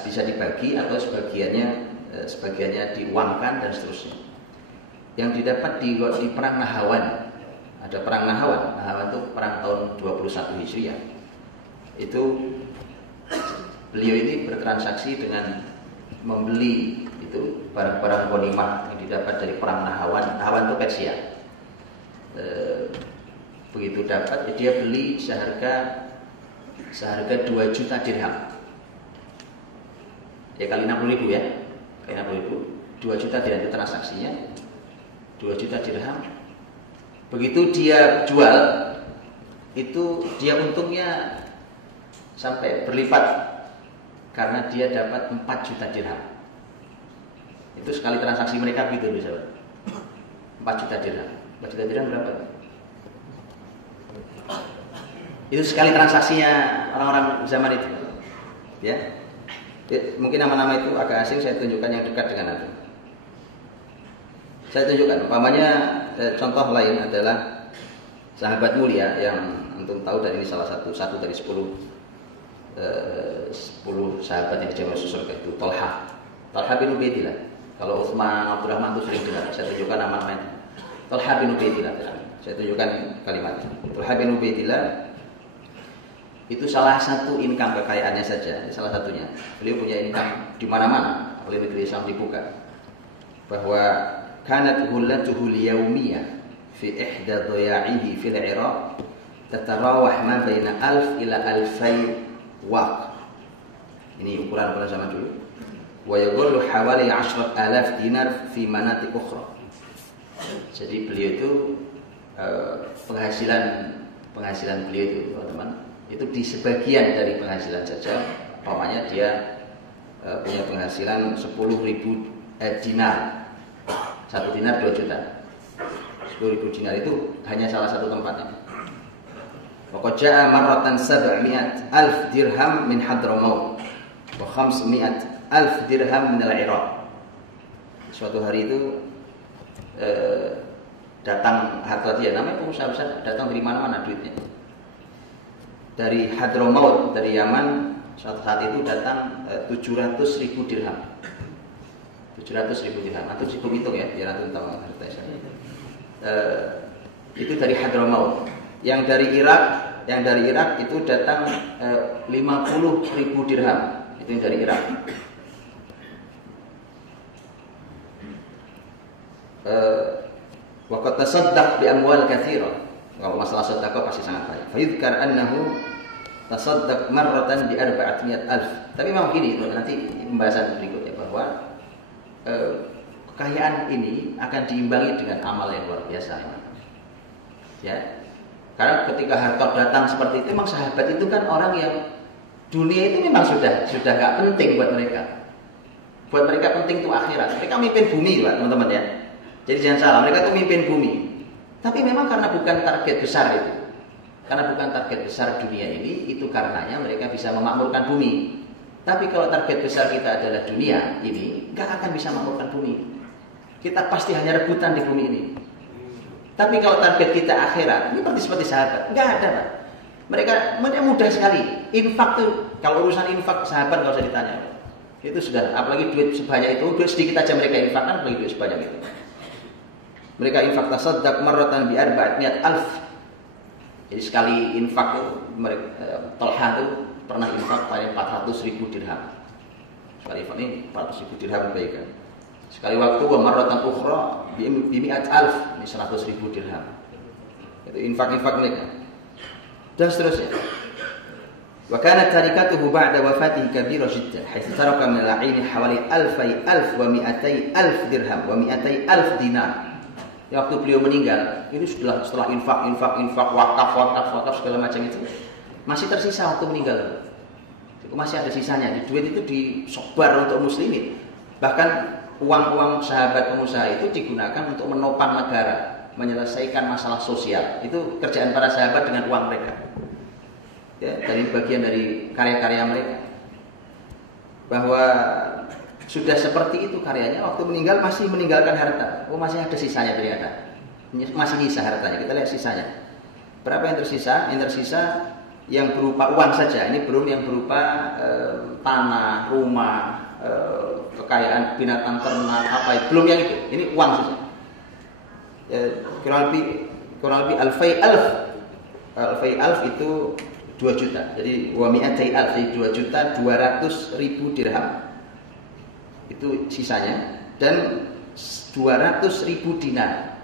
bisa dibagi atau sebagiannya diuangkan dan seterusnya. Yang didapat di perang Nahawan, ada perang Nahawan itu perang tahun 21 Hijriah. Itu beliau ini bertransaksi dengan membeli itu barang-barang ghanimah yang didapat dari perang Nahawan. Nahawan itu Persia. Begitu dapat, dia beli seharga 2 juta dirham. Ya kali 60.000 ya. Kali 60.000, 2 juta dirham itu transaksinya. 2 juta dirham. Begitu dia jual, itu dia untungnya sampai berlipat karena dia dapat 4 juta dirham. Itu sekali transaksi mereka begitu bisa. 4 juta dirham. 4 juta dirham berapa? Itu sekali transaksinya orang-orang zaman itu. Ya. Mungkin nama-nama itu agak asing, saya tunjukkan yang dekat dengan itu. Saya tunjukkan, umpamanya contoh lain adalah sahabat mulia yang antum tahu, dan ini salah satu dari 10 sahabat yang dijamin surga itu Talha bin Ubaidillah. Kalau Utsman, Abdurrahman itu sering dengar. Saya tunjukkan nama-nama itu. Talha bin Ubaidillah. Saya tunjukkan kalimat. Talha bin Ubaidillah itu salah satu income kekayaannya saja, salah satunya. Beliau punya income di mana-mana, apalagi negeri Islam dibuka. Bahwa kanat hullatuhu al-yawmiyah fi ihda dhaya'ihi fil Iraq tatarawah ma baina 1000 ila 2000 waq. Ini ukuran zaman dulu. Wa yaqulu hawali 10,000 dinar fi manatik ukhra. Jadi beliau itu penghasilan beliau itu, teman-teman, itu di sebagian dari penghasilan saja. Umpamanya dia punya penghasilan 10.000 dinar. 1 dinar 2 juta. 10.000 dinar itu hanya salah satu tempatnya. Wa jaa marratan 700,000 dirham min Hadramaut wa 500,000 dirham min al-Iraq. Suatu hari itu datang harta dia, namanya pengusaha besar, datang dari mana-mana duitnya. Dari Hadramaut, dari Yaman, suatu saat itu datang 700.000 dirham. 700.000 dirham. Antum cukup hitung ya, biar antum tahu harta saya. Itu dari Hadramaut. Yang dari Irak itu datang 50.000 dirham. Itu yang dari Irak. Wa qad tasaddaq bi amwal katsira. Kalau masalah sedekah pasti sangat banyak. Fayudkar annahu tasaddaq marratan bi 400,000. Tapi memang gini, itu nanti pembahasan berikutnya, bahwa kekayaan ini akan diimbangi dengan amal yang luar biasa. Ya. Karena ketika harta datang seperti itu, memang sahabat itu kan orang yang dunia itu memang sudah enggak penting buat mereka. Buat mereka penting itu akhirat. Mereka mimpin bumi, Pak, teman-teman ya. Jadi jangan salah, mereka tuh mimpin bumi. Tapi memang karena bukan target besar itu. Karena bukan target besar dunia ini, itu karenanya mereka bisa memakmurkan bumi. Tapi kalau target besar kita adalah dunia ini, nggak akan bisa memakmurkan bumi. Kita pasti hanya rebutan di bumi ini. Tapi kalau target kita akhirat, ini seperti sahabat, nggak ada, Pak. Mereka mudah sekali. Infak tuh, kalau urusan infak sahabat nggak usah ditanya. Itu sudah, apalagi duit sebanyak itu, duit sedikit aja mereka infakkan, apalagi duit sebanyak itu. Mereka infak tasaddaq marratan bi 400,000. Jadi sekali infak tuh mereka Talha tuh pernah infak pada 400.000 dirham. Sekali infak ini 400.000 dirham kebaikan. Sekali waktu wa marratan ukhra bi 100,000, ini 100.000 dirham. Itu infak-infak mereka. Dan seterusnya. Wa kanat tarikatuhu ba'da wafatihi kabira jiddan, haitsu taraka min al-'ain hawali 1,000 wa 200,000 dirham wa 200,000 dinar. Ya, waktu beliau meninggal, ini sudah setelah infak, wakaf segala macam itu, masih tersisa waktu meninggal. Masih ada sisanya. Di duit itu disebar untuk muslimin. Bahkan uang-uang sahabat pengusaha itu digunakan untuk menopang negara, menyelesaikan masalah sosial. Itu kerjaan para sahabat dengan uang mereka. Ya, dari bagian dari karya-karya mereka. Bahwa sudah seperti itu karyanya, waktu meninggal masih meninggalkan harta. Oh, masih ada sisanya ternyata. Masih sisa hartanya. Kita lihat sisanya. Berapa yang tersisa? Yang tersisa yang berupa uang saja. Ini belum yang berupa tanah, rumah, kekayaan binatang ternak, apa itu. Belum yang itu. Ini uang saja. Kurang lebih alfai alf itu 2 juta. Jadi wa mi'atai alf, 2.200.000 dirham. Itu sisanya, dan 200.000 dinar.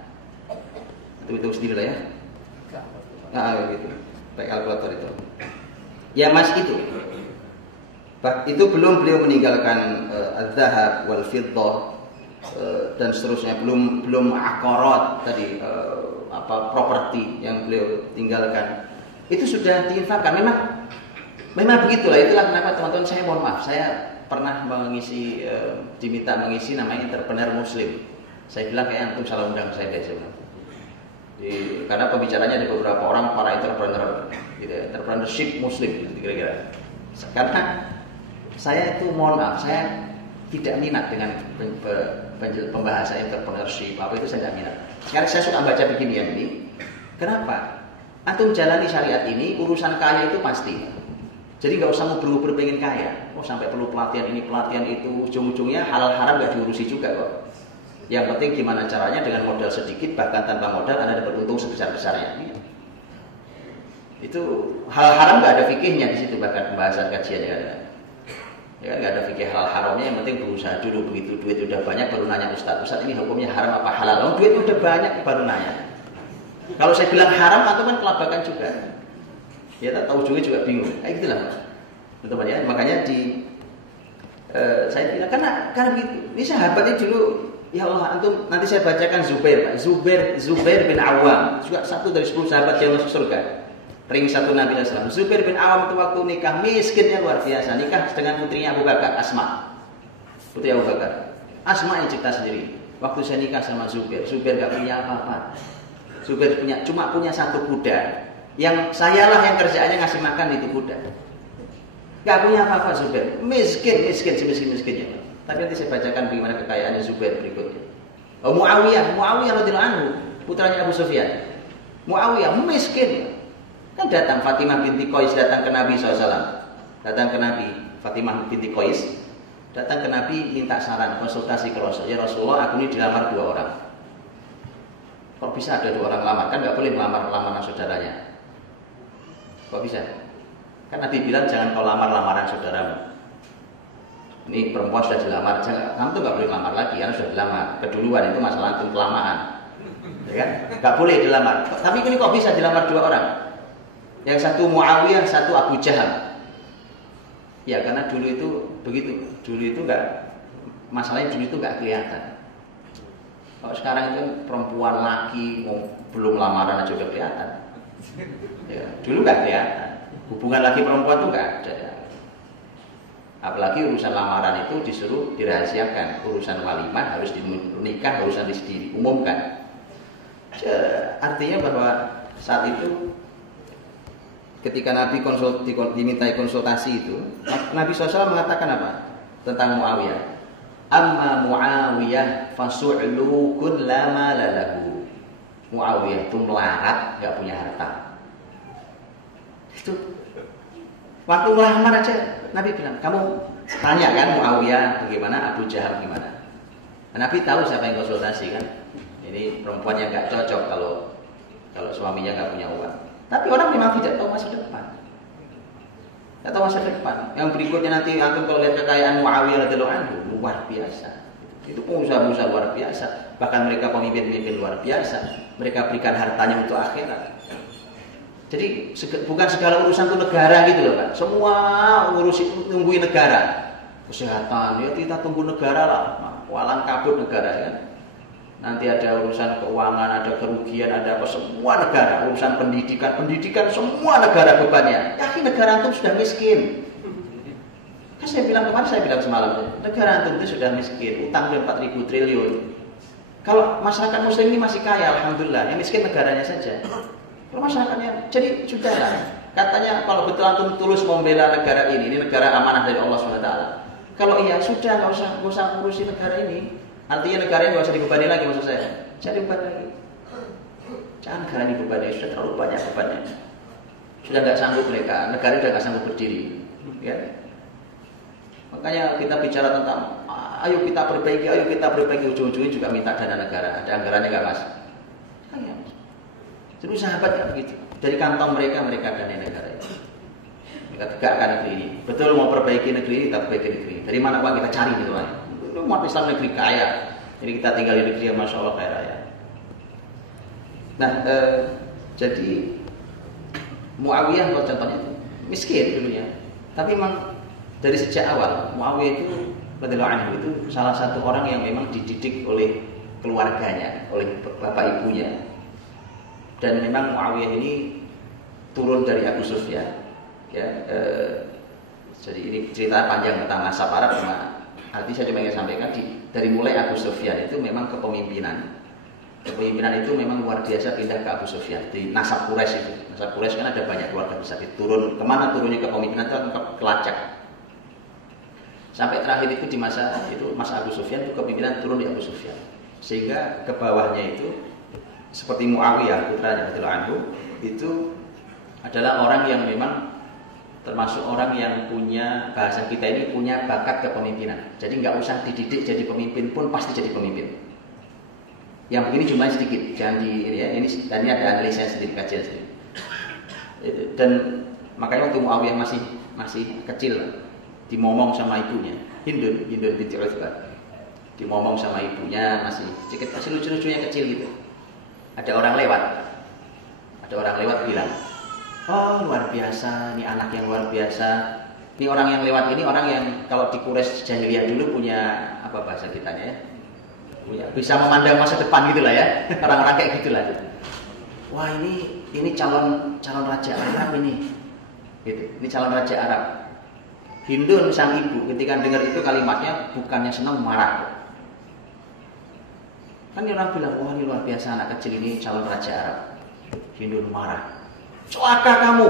Itu sendiri lah ya. Nah, gitu. Pakai kalkulator itu. Ya mas itu. Itu belum beliau meninggalkan az-zahab wal fiddah dan seterusnya, belum aqarat tadi, properti yang beliau tinggalkan. Itu sudah diinfakkan. Memang begitulah. Itulah kenapa teman-teman, saya mohon maaf, saya pernah diminta mengisi namanya entrepreneur muslim. Saya bilang kayak antum salah undang saya deh sebenarnya. Karena pembicaranya ada beberapa orang para entrepreneur, gitu, entrepreneurship muslim gitu, kira-kira. Karena saya itu mohon maaf, saya tidak minat dengan pembahasan entrepreneurship, apa itu saya tidak minat. Sekarang saya suka baca beginian ini. Kenapa? Antum jalani syariat ini, urusan kaya itu pasti. Jadi nggak usah ngobrol pengen kaya. Oh, sampai perlu pelatihan ini, pelatihan itu, ujung-ujungnya halal haram nggak diurusi juga kok. Yang penting gimana caranya dengan modal sedikit, bahkan tanpa modal Anda dapat untung sebesar-besarnya. Itu halal haram nggak ada fikihnya di situ, bahkan pembahasan kajiannya kan. Ya kan nggak ada fikih halal haramnya. Yang penting berusaha dulu, begitu duit udah banyak baru nanya Ustaz ini hukumnya haram apa halal? Oh, duit udah banyak baru nanya. Kalau saya bilang haram, atau kan kelabakan juga. Ya, tahu juga bingung. Kayak gitulah, teman-teman ya. Makanya saya bilang karena begitu. Ini sahabatnya dulu, ya Allah, antum nanti saya bacakan Zubair bin Awam, juga satu dari 10 sahabat yang masuk surga. Ring satu Nabi SAW. Zubair bin Awam itu waktu nikah miskinnya luar biasa. Nikah dengan putrinya Abu Bakar, Asma. Putri Abu Bakar. Asma yang cerita sendiri. Waktu saya nikah sama Zubair gak punya apa-apa. Zubair cuma punya 1 kuda. Yang sayalah yang kerjaannya ngasih makan itu kuda. Gak punya apa-apa Zubair. Miskin semiskin-miskinnya. Tapi nanti saya bacakan bagaimana kekayaannya Zubair berikutnya. Muawiyah radhiyallahu anhu, putranya Abu Sufyan. Muawiyah miskin. Kan datang Fatimah binti Qais datang ke Nabi SAW. Datang ke Nabi, Fatimah binti Qais datang ke Nabi minta saran, konsultasi ke Rasul. Ya Rasulullah, aku ini dilamar 2 orang. Kok bisa ada 2 orang lamar? Kan gak boleh melamar lamaran saudaranya. Kok bisa? Kan Nabi bilang jangan kau lamar-lamaran saudaramu. Ini perempuan sudah dilamar, kamu tuh gak boleh lamar lagi, karena sudah dilamar. Keduluan itu masalah antum kelamaan, ya kan? Gak boleh dilamar. Tapi ini kok bisa dilamar 2 orang? Yang satu Muawiyah, satu Abu Jahal. Ya karena dulu itu begitu. Dulu itu masalahnya dulu itu gak kelihatan. Kalau sekarang itu perempuan laki belum lamaran aja udah kelihatan. Ya, dulu nggak kelihatan. Hubungan laki perempuan tuh nggak ada. Apalagi urusan lamaran itu disuruh dirahasiakan. Urusan walimah harus nikah, urusan diumumkan. Artinya bahwa saat itu ketika Nabi dimintai konsultasi itu, Nabi SAW mengatakan apa tentang Muawiyah? Amma Muawiyah fasu'lukun lama lalahu. Muawiyah itu melarat, gak punya harta. Itu waktu melamar aja Nabi bilang, kamu tanya kan Muawiyah bagaimana, Abu Jahal gimana. Nabi tahu siapa yang konsultasi kan. Ini perempuan yang gak cocok kalau suaminya gak punya uang. Tapi orang memang tidak tahu masa depan. Tidak tahu masa depan. Yang berikutnya nanti antum kalau lihat kekayaan Muawiyah radhiyallahu anhu luar biasa. Itu pengusaha-pengusaha luar biasa. Bahkan mereka pemimpin-pemimpin luar biasa. Mereka berikan hartanya untuk akhirat. Jadi bukan segala urusan itu negara gitu loh Pak. Semua nungguin negara. Kesehatan ya kita tunggu negara lah. Walang kabut negara ya. nanti ada urusan keuangan, ada kerugian, ada apa, semua negara, urusan pendidikan semua negara bebannya. Yakin negara antum sudah miskin. Kan saya bilang semalam, negara antum itu sudah miskin, utang 4.000 triliun. Kalau masyarakat muslim ini masih kaya, alhamdulillah, yang miskin negaranya saja. Kalau masyarakatnya, jadi sudahlah. Katanya kalau betul antum tulus membela negara ini negara amanah dari Allah SWT. Kalau iya, sudah, nggak usah ngurusin negara ini. Artinya negaranya nggak usah dibebani lagi, maksud saya. Jangan dibebani lagi. Jangan negara dibebani, sudah terlalu banyak bebannya. Sudah nggak sanggup mereka, negara sudah nggak sanggup berdiri. Ya. Makanya kita bicara tentang ayo kita perbaiki, ujung-ujungnya juga minta dana negara. Ada anggarannya nggak mas? Kayak jadi sahabat nggak begitu. Dari kantong mereka dana negara itu. Mereka tegakkan negeri ini. Betul mau perbaiki negeri ini, kita perbaiki negeri ini. Dari mana uang kita cari gitu kan? Umat Islam negeri kaya, jadi kita tinggal di negeri yang masya Allah kaya raya. Nah, jadi Muawiyah contohnya miskin dulunya, tapi memang dari sejak awal Muawiyah itu radhiyallahu anhu itu salah satu orang yang memang dididik oleh keluarganya, oleh bapak ibunya. Dan memang Muawiyah ini turun dari Abu Sufyan, ya. Jadi ini cerita panjang tentang nasab Arab, arti saya cuma ingin sampaikan dari mulai Abu Sufyan itu memang kepemimpinan itu memang luar biasa pindah ke Abu Sufyan di nasab Quraisy itu. Nasab Quraisy kan ada banyak keluarga besar, turun kemana turunnya kepemimpinan itu ke Lacak. Sampai terakhir itu di masa itu Mas Abu Sufyan itu kepemimpinan turun di Abu Sufyan, sehingga ke bawahnya itu seperti Muawiyah putranya radhiyallahu anhu itu adalah orang yang memang termasuk orang yang punya, bahasa kita ini punya bakat kepemimpinan. Jadi nggak usah dididik jadi pemimpin pun pasti jadi pemimpin. Yang begini jumlahnya sedikit, jangan ini dan ini ada analisis sendiri, kajian sendiri. Dan makanya waktu Muawiyah masih kecil, dimomong sama ibunya, Hindun binti Utsbah, dimomong sama ibunya masih lucu-lucunya kecil gitu. Ada orang lewat bilang, oh luar biasa, ini anak yang luar biasa. Ini orang yang lewat ini orang yang kalau di Quraisy jahiliyah dulu punya apa bahasa kitanya ya, punya bisa memandang masa depan gitulah ya, orang-orang kayak gitulah. Wah ini calon raja Arab ini, gitu. Ini calon raja Arab. Hindun sang ibu ketika dengar itu kalimatnya bukannya senang marah. Kan orang bilang wah ini luar biasa anak kecil ini calon raja Arab. Hindun marah. Celaka kamu,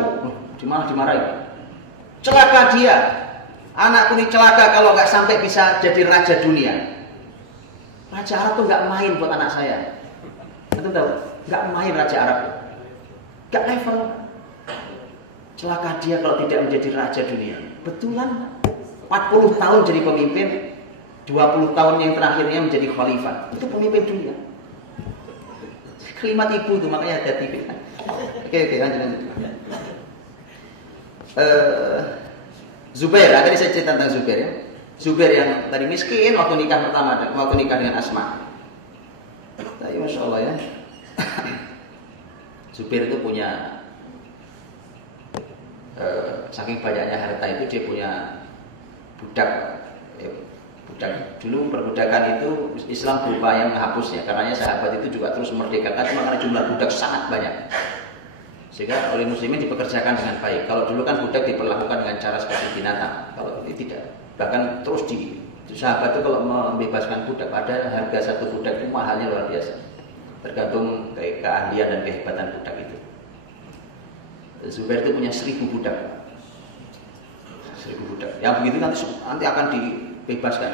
dimarahin. Celaka dia, anakku ini celaka kalau nggak sampai bisa jadi raja dunia. Raja Arab tuh nggak main buat anak saya. Anda tahu, nggak main raja Arab, nggak level. Celaka dia kalau tidak menjadi raja dunia. Betulan, 40 tahun jadi pemimpin, 20 tahun yang terakhirnya menjadi khalifah. Itu pemimpin dunia. Kalimat ibu itu makanya hati-hati. Oke, lanjut. Zubair, tadi saya cerita tentang Zubair ya. Zubair yang tadi miskin waktu nikah pertama, waktu nikah dengan Asma. Tapi masya Allah ya. Zubair itu punya saking banyaknya harta itu dia punya budak. Dulu perbudakan itu Islam berupaya menghapusnya, karenanya sahabat itu juga terus memerdekakan karena jumlah budak sangat banyak. Sehingga oleh muslimin dipekerjakan dengan baik. Kalau dulu kan budak diperlakukan dengan cara seperti binatang, kalau ini tidak. Bahkan terus sahabat itu kalau membebaskan budak, ada harga satu budak itu mahalnya luar biasa. Tergantung keahlian dan kehebatan budak itu. Zubair itu punya 1000 budak. 1000 budak. Yang begitu nanti akan dibebaskan.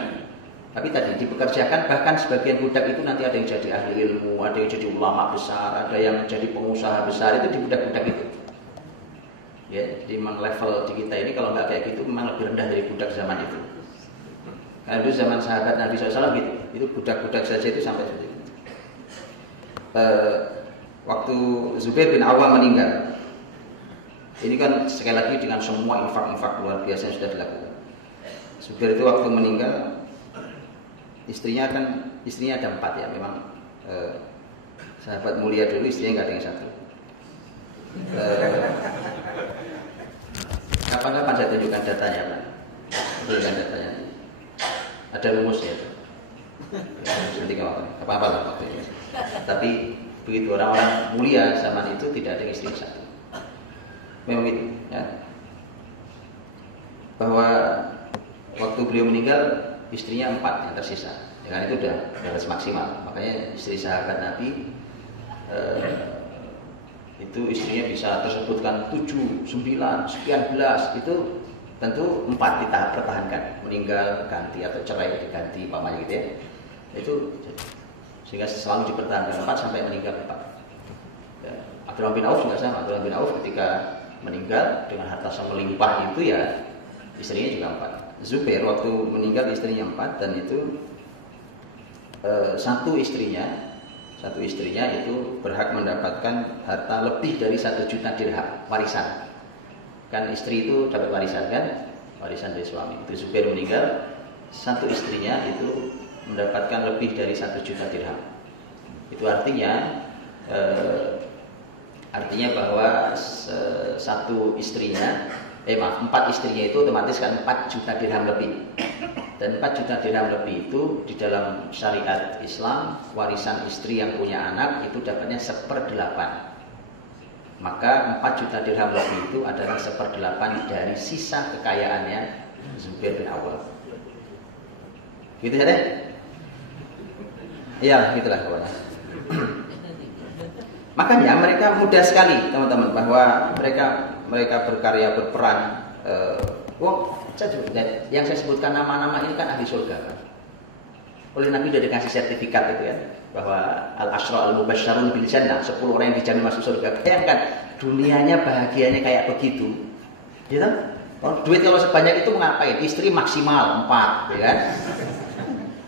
Tapi tadi dipekerjakan, bahkan sebagian budak itu nanti ada yang jadi ahli ilmu, ada yang jadi ulama besar, ada yang jadi pengusaha besar, itu di budak-budak itu. Ya, jadi memang level di kita ini kalau nggak kayak gitu memang lebih rendah dari budak zaman itu. Karena dulu zaman sahabat Nabi SAW gitu, itu budak-budak saja itu sampai seperti itu. Waktu Zubair bin Awam meninggal, ini kan sekali lagi dengan semua infak-infak luar biasa yang sudah dilakukan. Zubair itu waktu meninggal, istrinya ada 4 ya, memang sahabat mulia dulu istrinya nggak ada yang 1. Kapan-kapan saya tunjukkan datanya Pak. Tunjukkan datanya. Ada rumusnya. Ya, nanti kalau apa-apa lah waktu itu. Tapi begitu orang-orang mulia zaman itu tidak ada istri satu. Memang gitu, ya. Bahwa waktu beliau meninggal istrinya 4 yang tersisa. Dengan itu udah batas maksimal. Makanya istri sahabat Nabi itu istrinya bisa tersebutkan 7, 9, sekian belas. Itu tentu 4 kita pertahankan. Meninggal ganti atau cerai diganti pamannya gitu ya. Itu sehingga selalu dipertahankan 4 sampai meninggal 4. Ya, Abdurrahman bin Auf juga sama. Abdurrahman bin Auf ketika meninggal dengan harta yang melimpah itu ya istrinya juga 4. Zubair waktu meninggal istrinya 4 dan itu satu istrinya itu berhak mendapatkan harta lebih dari 1 juta dirham warisan. Kan istri itu dapat warisan kan, warisan dari suami. Itu Zubair meninggal, satu istrinya itu mendapatkan lebih dari 1 juta dirham. Itu artinya bahwa satu istrinya, 4 istrinya itu otomatis kan 4 juta dirham lebih. Dan 4 juta dirham lebih itu di dalam syariat Islam, warisan istri yang punya anak itu dapatnya 1/8. Maka 4 juta dirham lebih itu adalah 1/8 dari sisa kekayaannya Zubair bin Awwam. Gitu ya deh? Iya, gitulah pokoknya. Makanya mereka mudah sekali teman-teman bahwa mereka berkarya berperan. Yang saya sebutkan nama-nama ini kan ahli surga kan. Oleh Nabi sudah dikasih sertifikat itu ya, bahwa al-asyra al-mubasysyarun bil jannah, 10 orang yang dijamin masuk surga. Bayangkan dunianya bahagianya kayak begitu. Ya kan? Duit kalau sebanyak itu ngapain? Istri maksimal 4, ya kan?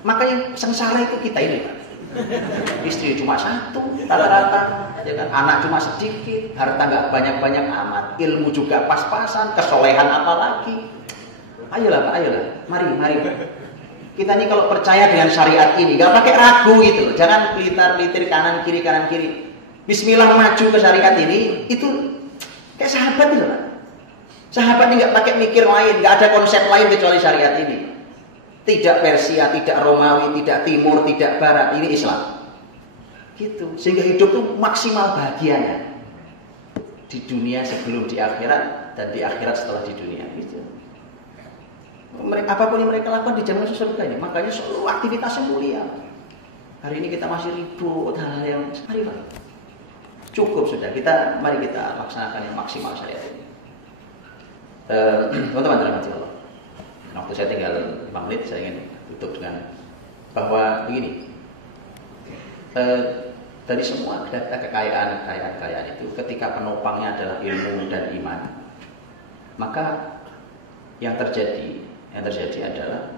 Makanya sengsara itu kita ini. Istri cuma 1 rata-rata, ya kan? Anak cuma sedikit, harta nggak banyak-banyak amat, ilmu juga pas-pasan, kesolehan apalagi. Ayolah Pak, ayolah, mari. Kita ini kalau percaya dengan syariat ini, nggak pakai ragu gitu, jangan pelitar-pelitir kanan kiri. Bismillah maju ke syariat ini, itu kayak sahabat gitu Pak. Sahabat ini nggak pakai mikir lain, nggak ada konsep lain kecuali syariat ini. Tidak Persia, tidak Romawi, tidak Timur, tidak Barat, ini Islam. Gitu, sehingga hidup tuh maksimal bahagianya di dunia sebelum di akhirat dan di akhirat setelah di dunia. Gitu. Apapun yang mereka lakukan di zaman surga ini, makanya seluruh aktivitasnya mulia. Hari ini kita masih ribut hal-hal yang mari Pak. Cukup sudah, mari kita laksanakan yang maksimal syariat ini. Teman-teman dirahmati Allah. Waktu saya tinggal 5 menit, saya ingin tutup dengan bahwa begini. Dari semua kekayaan itu, ketika penopangnya adalah ilmu dan iman, maka yang terjadi adalah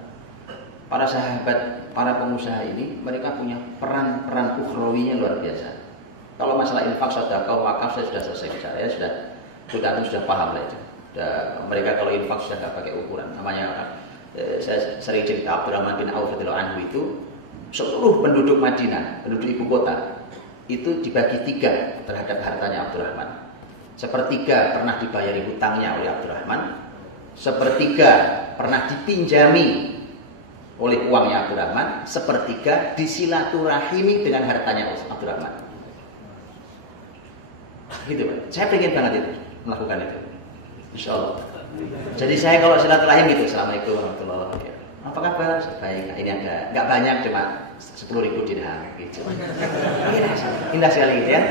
para sahabat, para pengusaha ini mereka punya peran ukhrawinya luar biasa. Kalau masalah infak, sedekah, wakaf saya sudah selesai bicara ya, sudah paham lah itu. Mereka kalau infak sudah tidak pakai ukuran. Namanya saya sering cerita Abdurrahman bin Auf radhiyallahu anhu itu seluruh penduduk Madinah, penduduk ibu kota itu dibagi 3 terhadap hartanya Abdurrahman. 1/3 pernah dibayari hutangnya oleh Abdurrahman, 1/3 pernah dipinjami oleh uangnya Abdurrahman, 1/3 disilaturahimi dengan hartanya Abdurrahman. Gitu Pak. Saya pengen banget itu melakukan itu. Insyaallah. Jadi saya kalau silaturahim gitu, Assalamualaikum warahmatullahi wabarakatuh. Apa kabar? Baik. Ini ada nggak banyak, cuma 10.000 dirham gitu. Indah sekali gitu ya.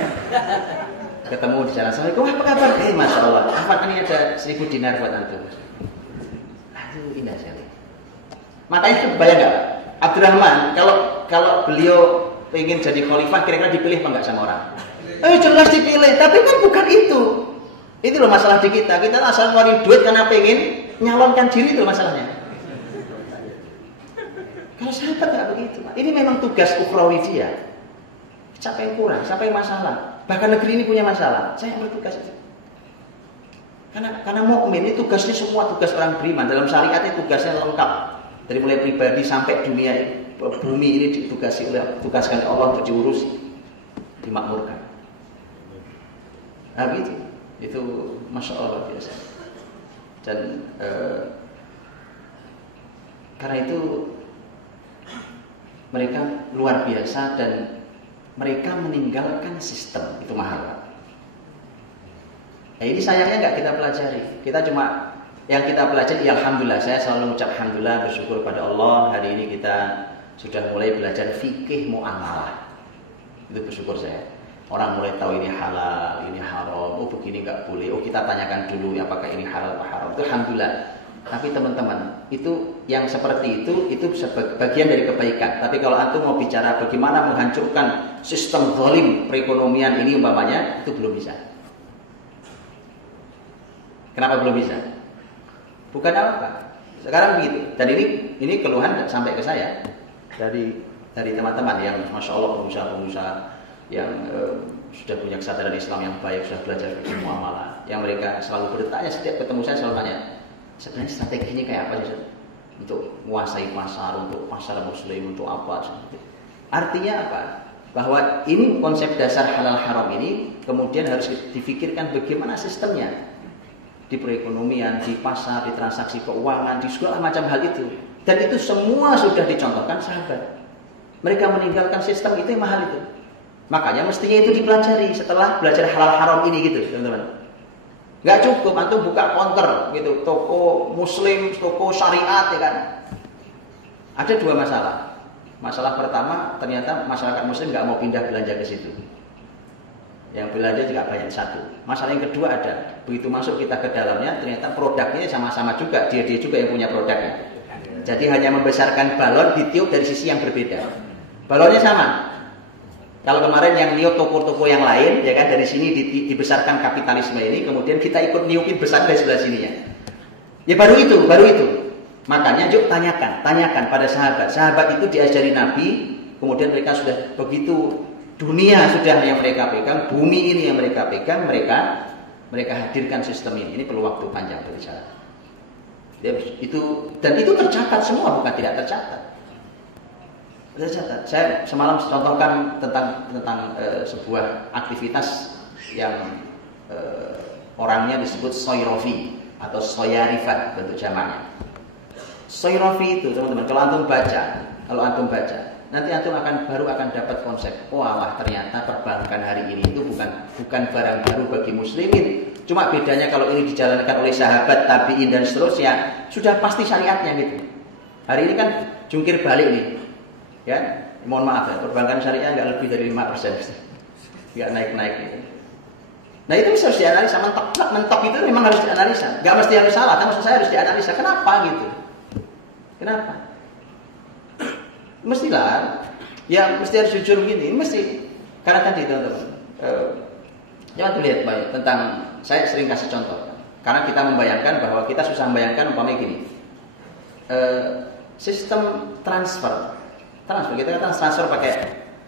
Ketemu di jalan, Assalamualaikum, apa kabar? Masya Allah. Apa ini ada 1.000 dinar buat antum? Aduh, indah sekali. Makanya bayang nggak, Abdurrahman kalau beliau pengen jadi khalifah, kira-kira dipilih apa nggak sama orang? Jelas dipilih, tapi kan bukan itu. Itu loh masalah di kita. Kita asal ngeluarin duit karena pengen nyalonkan diri, itu masalahnya. Kalau sahabat nggak begitu, Pak. Ini memang tugas ukhrawi dia. Siapa yang kurang, siapa yang masalah. Bahkan negeri ini punya masalah, saya yang bertugas itu. Karena mukmin ini tugasnya semua tugas orang beriman. Dalam syariat itu tugasnya lengkap. Dari mulai pribadi sampai dunia bumi ini tugaskan oleh Allah untuk diurusi, dimakmurkan. Nah gitu, itu Masya Allah biasa. Dan karena itu mereka luar biasa dan mereka meninggalkan sistem itu mahal. Nah, ini sayangnya nggak kita pelajari. Kita cuma yang kita pelajari, ya alhamdulillah, saya selalu mengucap alhamdulillah, bersyukur pada Allah. Hari ini kita sudah mulai belajar fikih muamalah. Itu bersyukur saya. Orang mulai tahu ini halal, ini haram. Oh begini nggak boleh. Oh kita tanyakan dulu apakah ini halal atau haram. Itu alhamdulillah. Tapi teman-teman, itu yang seperti itu bagian dari kebaikan. Tapi kalau antum mau bicara bagaimana menghancurkan sistem zalim perekonomian ini umpamanya, itu belum bisa. Kenapa belum bisa? Bukan apa-apa. Sekarang begitu. Dan ini keluhan sampai ke saya dari teman-teman yang masya Allah pengusaha-pengusaha yang sudah punya kesadaran Islam yang baik, sudah belajar fikih muamalah. Yang mereka selalu bertanya, setiap ketemu saya selalu tanya, sebenarnya strateginya kayak apa sih untuk menguasai pasar, untuk pasar muslim, untuk apa? Artinya apa? Bahwa ini konsep dasar halal haram ini kemudian harus difikirkan bagaimana sistemnya di perekonomian, di pasar, di transaksi keuangan, di segala macam hal itu. Dan itu semua sudah dicontohkan sahabat. Mereka meninggalkan sistem itu yang mahal itu. Makanya mestinya itu dipelajari setelah belajar halal haram ini gitu, teman-teman. Nggak cukup antum buka counter gitu, toko muslim, toko syariat ya kan. Ada dua masalah. Masalah pertama, ternyata masyarakat muslim nggak mau pindah belanja ke situ. Yang belanja juga banyak satu. Masalah yang kedua ada, begitu masuk kita ke dalamnya, ternyata produknya sama-sama juga, dia juga yang punya produknya. Jadi hanya membesarkan balon ditiup dari sisi yang berbeda. Balonnya sama. Kalau kemarin yang niup toko-toko yang lain, ya kan, dari sini dibesarkan kapitalisme ini, kemudian kita ikut niupin besar dari sebelah sininya. Ya baru itu. Makanya yuk tanyakan pada sahabat. Sahabat itu diajari Nabi, kemudian mereka sudah begitu, dunia sudah yang mereka pegang, bumi ini yang mereka pegang, mereka hadirkan sistem ini. Ini perlu waktu panjang berbicara. Dan itu tercatat semua, bukan tidak tercatat. Saya semalam contohkan tentang sebuah aktivitas yang orangnya disebut soyrofi atau soyarifat bentuk jamaknya. Soyrofi itu teman-teman, kalau antum baca, nanti antum baru akan dapat konsep. Wah, ternyata perbankan hari ini itu bukan barang baru bagi muslimin. Cuma bedanya kalau ini dijalankan oleh sahabat, tabi'in dan seterusnya, sudah pasti syariatnya gitu. Hari ini kan jungkir balik nih. Ya, mohon maaf ya, perbankan syariah nggak lebih dari 5%, nggak naik-naik gitu. Nah itu harus dianalisa, mentok itu memang harus dianalisa, nggak mesti harus salah, tapi maksud saya harus dianalisa. Kenapa gitu? Kenapa? Mestilah, ya mesti harus jujur begini, mesti. Karena tadi teman-teman, jangan lihat banyak tentang, saya sering kasih contoh, karena kita membayangkan bahwa kita susah membayangkan umpamanya gini, sistem transfer kita kan transfer pakai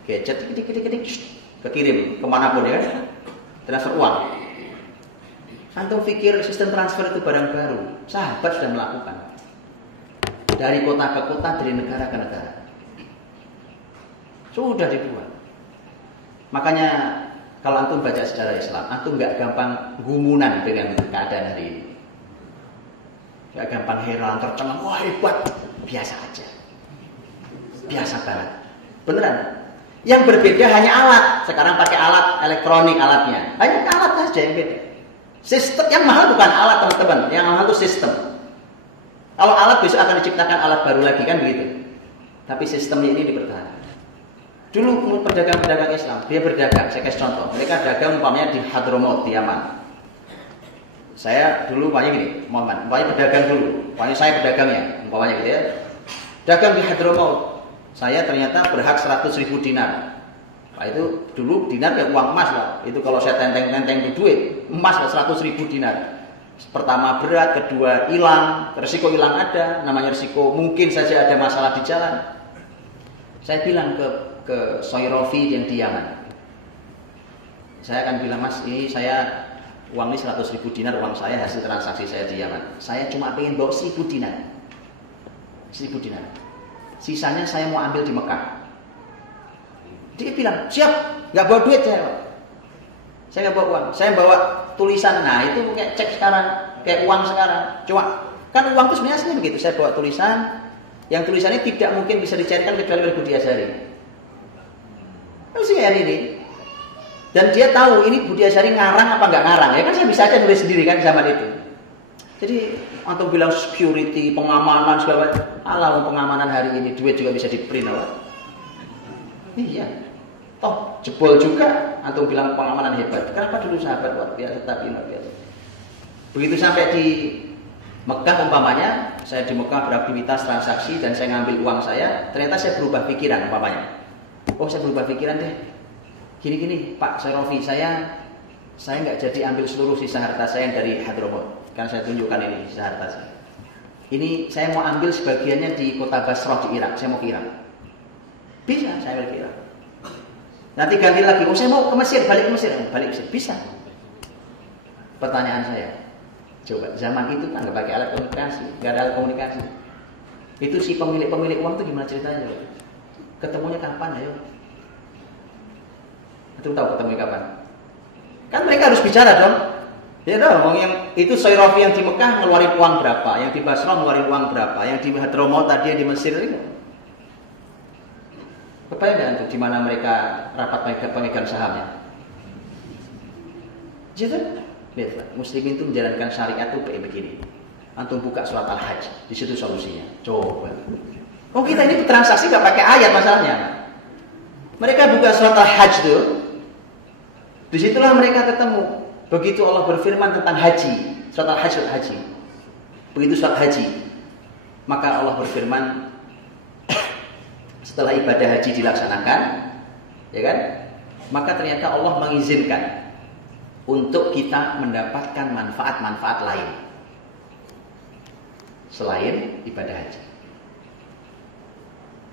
gadget, kekirim kemanapun ya kan, transfer uang. Antum pikir sistem transfer itu barang baru? Sahabat sudah melakukan dari kota ke kota, dari negara ke negara, sudah dibuat. Makanya kalau antum baca sejarah Islam, antum nggak gampang gumunan dengan keadaan hari ini, nggak gampang heran, tercengang, wah hebat, biasa aja. Biasa banget, beneran. Yang berbeda hanya alat. Sekarang pakai alat elektronik alatnya, hanya alat saja yang beda. Sistem yang mahal bukan alat teman-teman, yang mahal itu sistem. Kalau alat besok akan diciptakan alat baru lagi kan begitu. Tapi sistemnya ini dipertahankan. Dulu pedagang-pedagang Islam, dia berdagang. Saya kasih contoh, mereka dagang umpamanya di Hadramaut di Yaman. Saya dulu umpamanya gini, umpamanya pedagang dulu, umpamanya saya pedagangnya, umpamanya gitu ya. Dagang di Hadramaut. Saya ternyata berhak 100.000 dinar. Nah itu dulu dinar ya uang emas lah. Itu kalau saya tenteng itu duit emas lah 100.000 dinar. Pertama berat, kedua hilang, resiko hilang ada. Namanya resiko mungkin saja ada masalah di jalan. Saya bilang ke Soyrofi yang di Yaman. Saya akan bilang, Mas, ini saya uang ini 100.000 dinar uang saya hasil transaksi saya di Yaman. Saya cuma pengen bawa 1.000 dinar. 1.000 dinar. Sisanya saya mau ambil di Mekah. Dia bilang, siap, nggak bawa duit saya. Saya nggak bawa uang, saya bawa tulisan. Nah itu kayak cek sekarang, kayak uang sekarang. Cuma kan uang itu sebenarnya begitu. Saya bawa tulisan, yang tulisannya tidak mungkin bisa dicairkan kecuali oleh Budi Asyari. Masih hari ini. Dan dia tahu ini Budi Asyari ngarang apa nggak ngarang. Ya kan saya bisa aja nulis sendiri kan zaman itu. Jadi untuk bilang security, pengamanan segala macam. Alah, pengamanan hari ini duit juga bisa di print apa? Iya. Toh jebol juga antum bilang pengamanan hebat. Kenapa dulu sahabat luar biasa tapi luar biasa. Begitu sampai di Mekah umpamanya, saya di Mekah beraktivitas transaksi dan saya ngambil uang saya, ternyata saya berubah pikiran umpamanya. Oh, saya berubah pikiran deh. Gini-gini, Pak Syairofi, saya nggak jadi ambil seluruh sisa harta saya yang dari Hadramaut. Kan saya tunjukkan ini sisa harta saya. Ini saya mau ambil sebagiannya di kota Basrah di Irak. Saya mau ke Irak. Bisa, saya ambil ke Irak. Nanti ganti lagi, oh saya mau ke Mesir, balik ke Mesir. Balik ke Mesir, bisa. Pertanyaan saya, coba zaman itu kan nggak pakai alat komunikasi, nggak ada alat komunikasi. Itu si pemilik uang itu gimana ceritanya? Ketemunya kapan ayo? Itu tahu ketemunya kapan? Kan mereka harus bicara dong. Ya dong, yang itu Syairofi yang di Mekah ngeluarin uang berapa, yang di Basrah ngeluarin uang berapa, yang di Hadramaut tadi yang di Mesir itu. Kebayang untuk di mana mereka rapat pemegang sahamnya? Gitu. Lihat, muslimin itu menjalankan syariat itu begini. Antum buka surat Al-Hajj, di situ solusinya. Coba. Oh kita ini transaksi gak pakai ayat masalahnya. Mereka buka surat Al-Hajj itu, disitulah mereka ketemu. Begitu Allah berfirman tentang haji, surat Al-Hajj, surat haji. Begitu surat haji, maka Allah berfirman setelah ibadah haji dilaksanakan, ya kan? Maka ternyata Allah mengizinkan untuk kita mendapatkan manfaat-manfaat lain selain ibadah haji.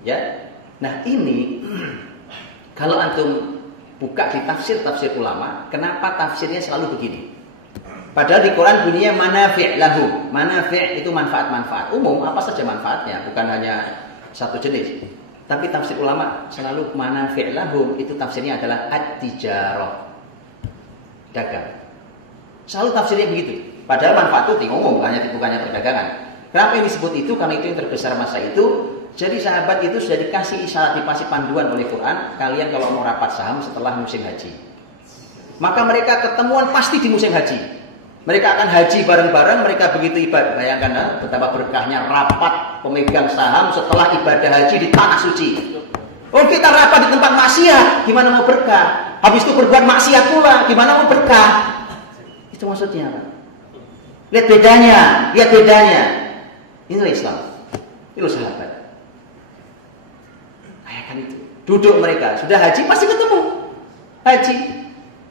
Ya. Nah, ini kalau antum buka di tafsir ulama, kenapa tafsirnya selalu begini? Padahal di Quran bunyinya manafi' lahum. Manafi' itu manfaat-manfaat umum, apa saja manfaatnya, bukan hanya satu jenis. Tapi tafsir ulama selalu manafi' lahum, itu tafsirnya adalah at-tijarah. Dagang. Selalu tafsirnya begitu. Padahal manfaat itu umum, bukannya perdagangan. Kenapa yang disebut itu? Karena itu yang terbesar masa itu. Jadi sahabat itu sudah dikasih isyarat, dikasih panduan oleh Quran. Kalian kalau mau rapat saham setelah musim haji, maka mereka ketemuan pasti di musim haji. Mereka akan haji bareng-bareng. Mereka begitu ibadah. Bayangkan betapa berkahnya rapat pemegang saham setelah ibadah haji di tanah suci. Oh kita rapat di tempat maksiat, gimana mau berkah? Habis itu berbuat maksiat pula, gimana mau berkah? Itu maksudnya apa? Lihat bedanya. Inilah Islam. Itu sahabat. Kayak kan itu. Duduk mereka, sudah haji pasti ketemu. Haji.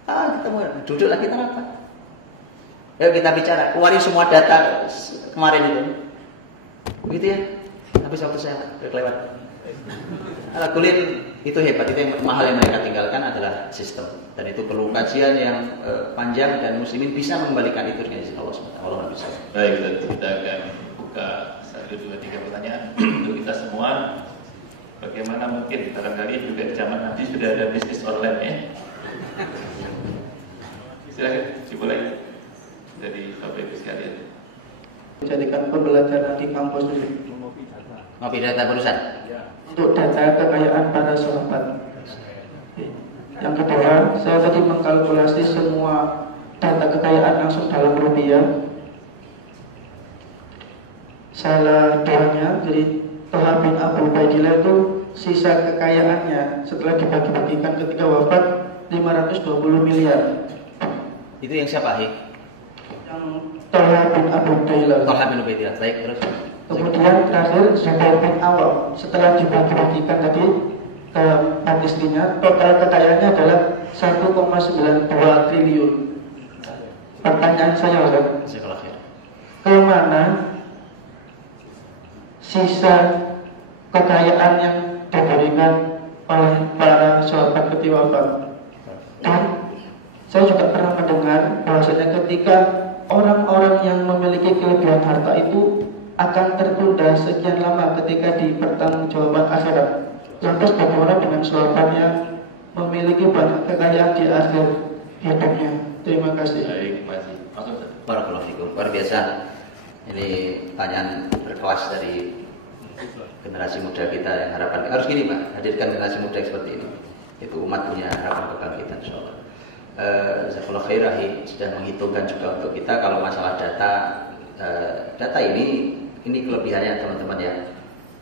Ketemu. Duduk lagi kita rapat. Ayo kita bicara, keluarin semua data kemarin itu. Begitu ya. Habis waktu saya kelewat. Kulit itu hebat, itu yang mahal yang mereka tinggalkan adalah sistem, dan itu perlu kajian yang panjang dan muslimin bisa mengembalikan itu dengan izin Allah SWT. Allah bisa. Baik, kita akan buka 1, 2, 3 pertanyaan untuk kita semua. Bagaimana mungkin barangkali juga di zaman nanti sudah ada bisnis online ya? Silakan dimulai dari Bapak Ibu sekalian. Jadikan pembelajaran di kampus dulu. Ngopi data perusahaan. Untuk data kekayaan para sahabat. Yang kedua, saya tadi mengkalkulasi semua data kekayaan langsung dalam rupiah. Salah duanya, jadi Toha bin Abu Baidillah itu sisa kekayaannya setelah dibagi-bagikan ketika wafat 520 miliar. Itu yang siapa? Yang Toha bin Abu Baidillah. Toha bin Ubaidillah. Baik, terus. Kemudian terakhir Zubair bin Awam, setelah dibagi-bagikan tadi ke empat istrinya, total kekayaannya adalah 1,92 triliun. Pertanyaan saya adalah, kemana sisa kekayaan yang diberikan oleh para sahabat ketika wafat? Dan saya juga pernah mendengar bahwasanya ketika orang-orang yang memiliki kelebihan harta itu akan tertunda sekian lama ketika di pertanggungjawaban akhirat. Lantas bagaimana dengan sahabat yang memiliki banyak kekayaan di akhir hidupnya? Terima kasih. Baik, terima kasih. Barakallahu fikum. Luar biasa. Ini pertanyaan berkelas dari generasi muda kita yang harapan harus gini Pak, hadirkan generasi muda seperti ini. Itu umat punya harapan kebangkitan insyaallah. Jazakallahu khairan sudah menghitungkan juga untuk kita kalau masalah data ini kelebihannya teman-teman ya.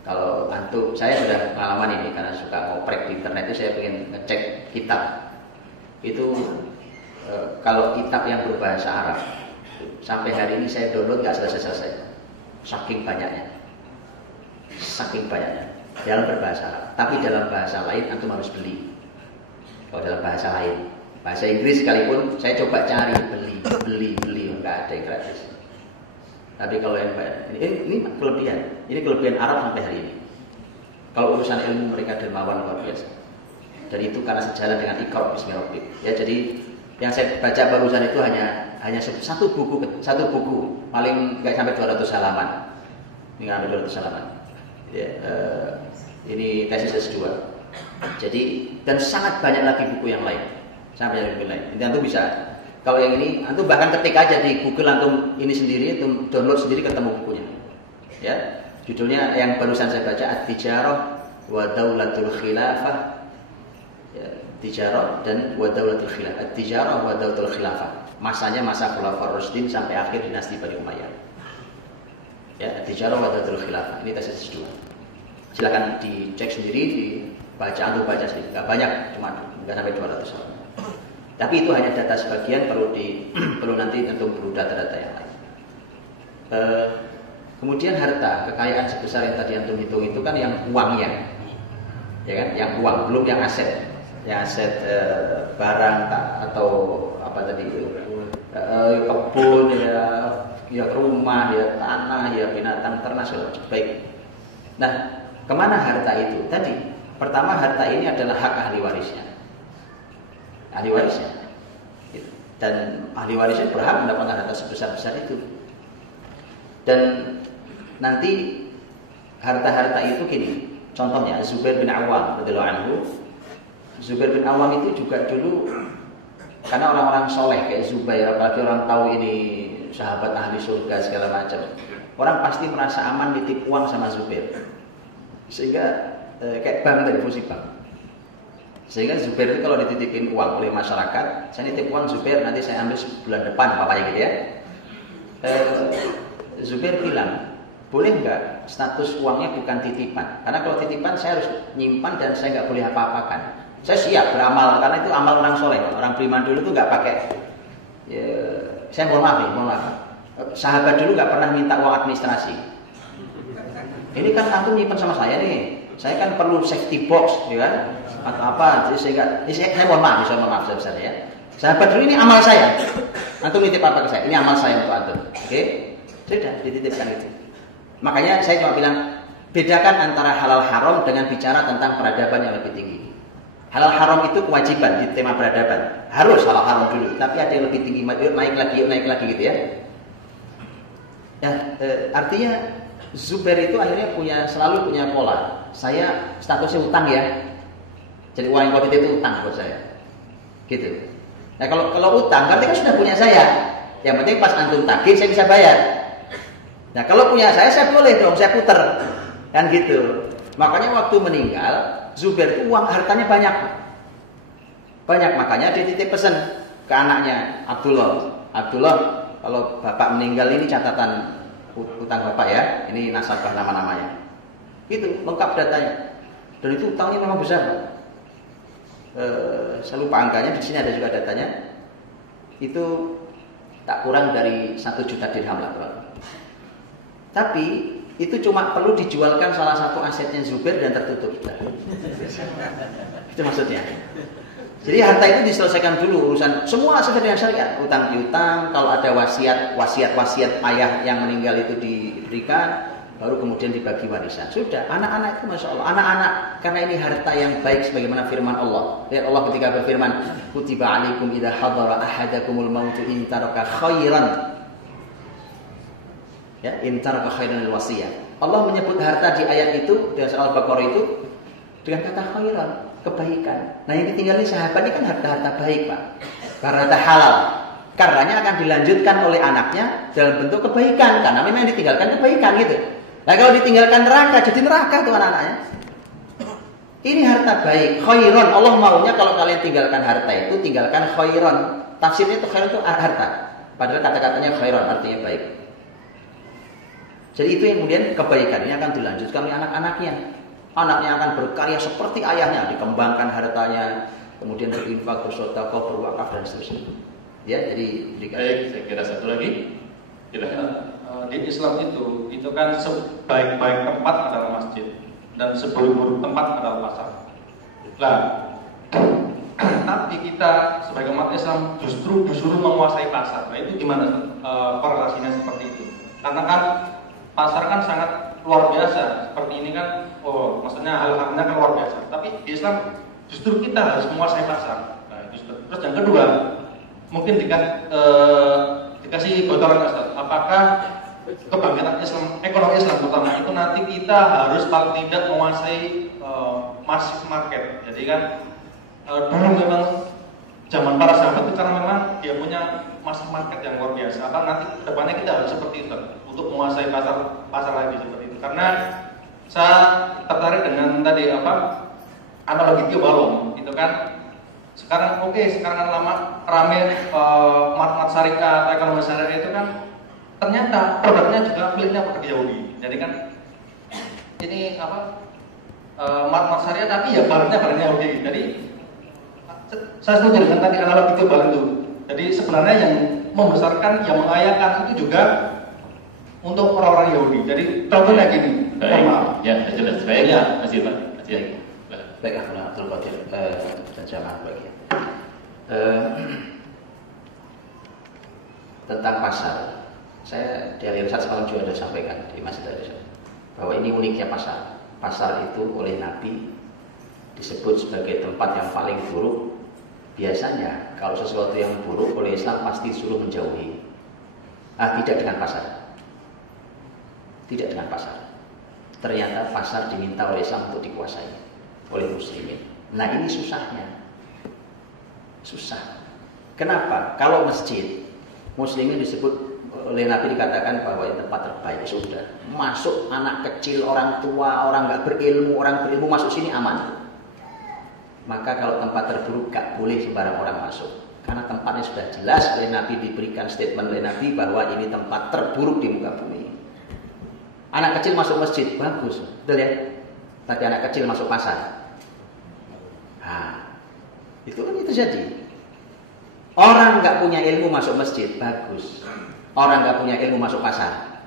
Kalau antum, saya sudah pengalaman ini karena suka ngoprek di internet itu saya pengen ngecek kitab. Itu kalau kitab yang berbahasa Arab sampai hari ini saya download nggak selesai-selesai. Saking banyaknya dalam berbahasa Arab. Tapi dalam bahasa lain antum harus beli. Kalau dalam bahasa lain, bahasa Inggris sekalipun saya coba cari beli nggak ada yang gratis. Tapi kalau yang ini kelebihan Arab sampai hari ini. Kalau urusan ilmu mereka dermawan luar biasa. Dan itu karena sejalan dengan Iqra bismi rabbik. Ya, jadi yang saya baca barusan itu hanya satu buku paling nggak sampai 200 halaman. Ini nggak sampai 200 halaman. Ya, ini tesis S2. Jadi dan sangat banyak lagi buku yang lain. Sangat banyak buku lain. Ini antum bisa. Kalau yang ini antum bahkan ketik aja di Google antum ini sendiri, antum download sendiri ketemu bukunya. Ya. Judulnya yang barusan saya baca At-Tijarah wa Daulatul Khilafah. Ya, Tijarah dan wa Daulatul Khilafah. At-Tijarah wa Daulatul Khilafah. Masanya masa Khulafaur Rasyidin sampai akhir dinasti Bani Umayyah. Ya, At-Tijarah wa Daulatul Khilafah. Ini tesis S2. Silakan dicek sendiri, antum baca sendiri. Enggak banyak, cuma enggak sampai 200 halaman. Tapi itu hanya data sebagian, perlu nanti tentu perlu data-data yang lain. Kemudian harta, kekayaan sebesar yang tadi antum hitung itu kan yang uangnya, ya kan? Yang uang, belum yang aset, barang atau apa tadi itu, kebun, ya rumah, ya tanah, ya binatang ternak segala macam. Baik. Nah, kemana harta itu? Tadi, pertama harta ini adalah hak ahli warisnya. Dan ahli warisnya berhak mendapatkan harta sebesar-besar itu. Dan nanti harta-harta itu gini, contohnya Zubair bin Awam radhiyallahu anhu. Zubair bin Awam itu juga dulu karena orang-orang soleh kayak Zubair, apalagi orang tahu ini sahabat ahli surga segala macam, orang pasti merasa aman nitip uang sama Zubair, sehingga kayak bank dari fungsi bank. Sehingga Zubair itu kalau dititipin uang oleh masyarakat, saya nitip uang Zubair, nanti saya ambil bulan depan, papanya gitu ya. Zubair bilang, boleh nggak status uangnya bukan titipan? Karena kalau titipan saya harus nyimpan dan saya nggak boleh apa-apakan. Saya siap beramal, karena itu amal orang soleh. Orang beriman dulu tuh nggak pakai. Ya, saya mohon maaf. Sahabat dulu nggak pernah minta uang administrasi. Ini kan antum nyimpan sama saya nih. Saya kan perlu safety box, ya kan? Atau apa? Jadi saya mohon maaf besar ya. Sahabat dulu ini amal saya. Antum nitip apa ke saya? Ini amal saya untuk antum. Oke? Sudah dititipkan itu. Makanya saya cuma bilang bedakan antara halal haram dengan bicara tentang peradaban yang lebih tinggi. Halal haram itu kewajiban di tema peradaban. Harus halal haram dulu, tapi ada yang lebih tinggi, naik lagi gitu ya. Ya, artinya Zubair itu akhirnya selalu punya pola. Saya statusnya utang ya. Jadi uang yang kau titip itu utang buat saya. Gitu. Nah kalau utang berarti kan sudah punya saya. Yang penting pas antum tagih saya bisa bayar. Nah kalau punya saya boleh dong, saya puter. Kan gitu. Makanya waktu meninggal Zubair itu uang hartanya banyak. Makanya dia titip pesan ke anaknya Abdullah, kalau bapak meninggal ini catatan utang bapak ya, ini nasabah nama-namanya. Itu lengkap datanya. Dan itu utangnya memang besar. Saya lupa angkanya, di sini ada juga datanya. Itu tak kurang dari 1 juta dirham lah. Tapi itu cuma perlu dijualkan salah satu asetnya Zubair dan tertutup. Itu maksudnya. Jadi harta itu diselesaikan dulu urusan semua sesuai dengan syariat, utang piutang, kalau ada wasiat ayah yang meninggal itu diberikan, baru kemudian dibagi warisan. Sudah, anak-anak itu masya Allah, anak-anak karena ini harta yang baik sebagaimana firman Allah. Lihat Allah ketika berfirman, kutiba alaikum idza hadara ahadakumul mautu in taraka khairan. Ya, in taraka khairan al-wasiyah. Allah menyebut harta di ayat itu di surah Al-Baqarah itu dengan kata khairan, kebaikan. Nah, yang ditinggalin sahabat ini kan harta-harta baik, Pak. Harta halal. Karenanya akan dilanjutkan oleh anaknya dalam bentuk kebaikan karena memang yang ditinggalkan kebaikan gitu. Nah kalau ditinggalkan neraka, jadi neraka tuh anak-anaknya. Ini harta baik, khairon. Allah maunya kalau kalian tinggalkan harta itu, tinggalkan khairon. Tafsirnya itu khairon itu harta. Padahal kata-katanya khairon, artinya baik. Jadi itu yang kemudian kebaikan ini akan dilanjutkan oleh anak-anaknya. Anaknya akan berkarya seperti ayahnya, dikembangkan hartanya, kemudian berinfak, bersedekah, berwakaf dan seterusnya. Ya, jadi baik, saya kira satu lagi. Di Islam itu kan sebaik-baik tempat adalah masjid dan seburuk-buruk tempat adalah pasar. Nah, tapi kita sebagai umat Islam justru disuruh menguasai pasar. Nah itu gimana korelasinya seperti itu? Karena kan pasar kan sangat luar biasa. Seperti ini kan, maksudnya hal-halnya kan luar biasa. Tapi di Islam justru kita harus menguasai pasar. Nah, terus yang kedua, mungkin dikasih bocoran Ustaz. Apakah kebangkitan Islam, ekonomi Islam terutama itu nanti kita harus paling tidak menguasai mass market. Jadi kan dulu memang zaman para sahabat itu karena memang dia punya mass market yang luar biasa. Apa nanti kedepannya kita harus seperti itu untuk menguasai pasar lagi seperti itu. Karena saya tertarik dengan tadi analogi Tio Balong itu kan sekarang sekarang kan rame mart syariah, ekonomi syariah itu kan ternyata produknya juga miliknya pekerja Yahudi. Jadi kan ini mart syariah tapi ya barangnya Yahudi. Jadi saya setuju dengan tadi analogi Tio Balong itu. Jadi sebenarnya yang membesarkan, yang mengayakan itu juga untuk orang-orang Yahudi. Jadi contohnya gini. Baik, ya jelas. Baik, ya. Masih Pak. Baik, Abdul Qadir terjemah bagi. Tentang pasar, saya di Al-Irsyad semalam juga sudah sampaikan di Masjid Al-Irsyad bahwa ini uniknya pasar. Pasar itu oleh Nabi disebut sebagai tempat yang paling buruk. Biasanya kalau sesuatu yang buruk oleh Islam pasti disuruh menjauhi. Tidak dengan pasar. Tidak dengan pasar. Ternyata pasar diminta oleh Islam untuk dikuasai oleh muslimin. Nah ini susahnya. Susah. Kenapa? Kalau masjid, muslimin disebut oleh Nabi dikatakan bahwa ini tempat terbaik. Sudah. Masuk anak kecil, orang tua, orang nggak berilmu, orang berilmu masuk sini aman. Maka kalau tempat terburuk gak boleh sembarang orang masuk. Karena tempatnya sudah jelas oleh Nabi, diberikan statement oleh Nabi bahwa ini tempat terburuk di muka bumi. Anak kecil masuk masjid, bagus, betul ya? Tapi anak kecil masuk pasar. Itu kan itu jadi. Orang gak punya ilmu masuk masjid, bagus. Orang gak punya ilmu masuk pasar.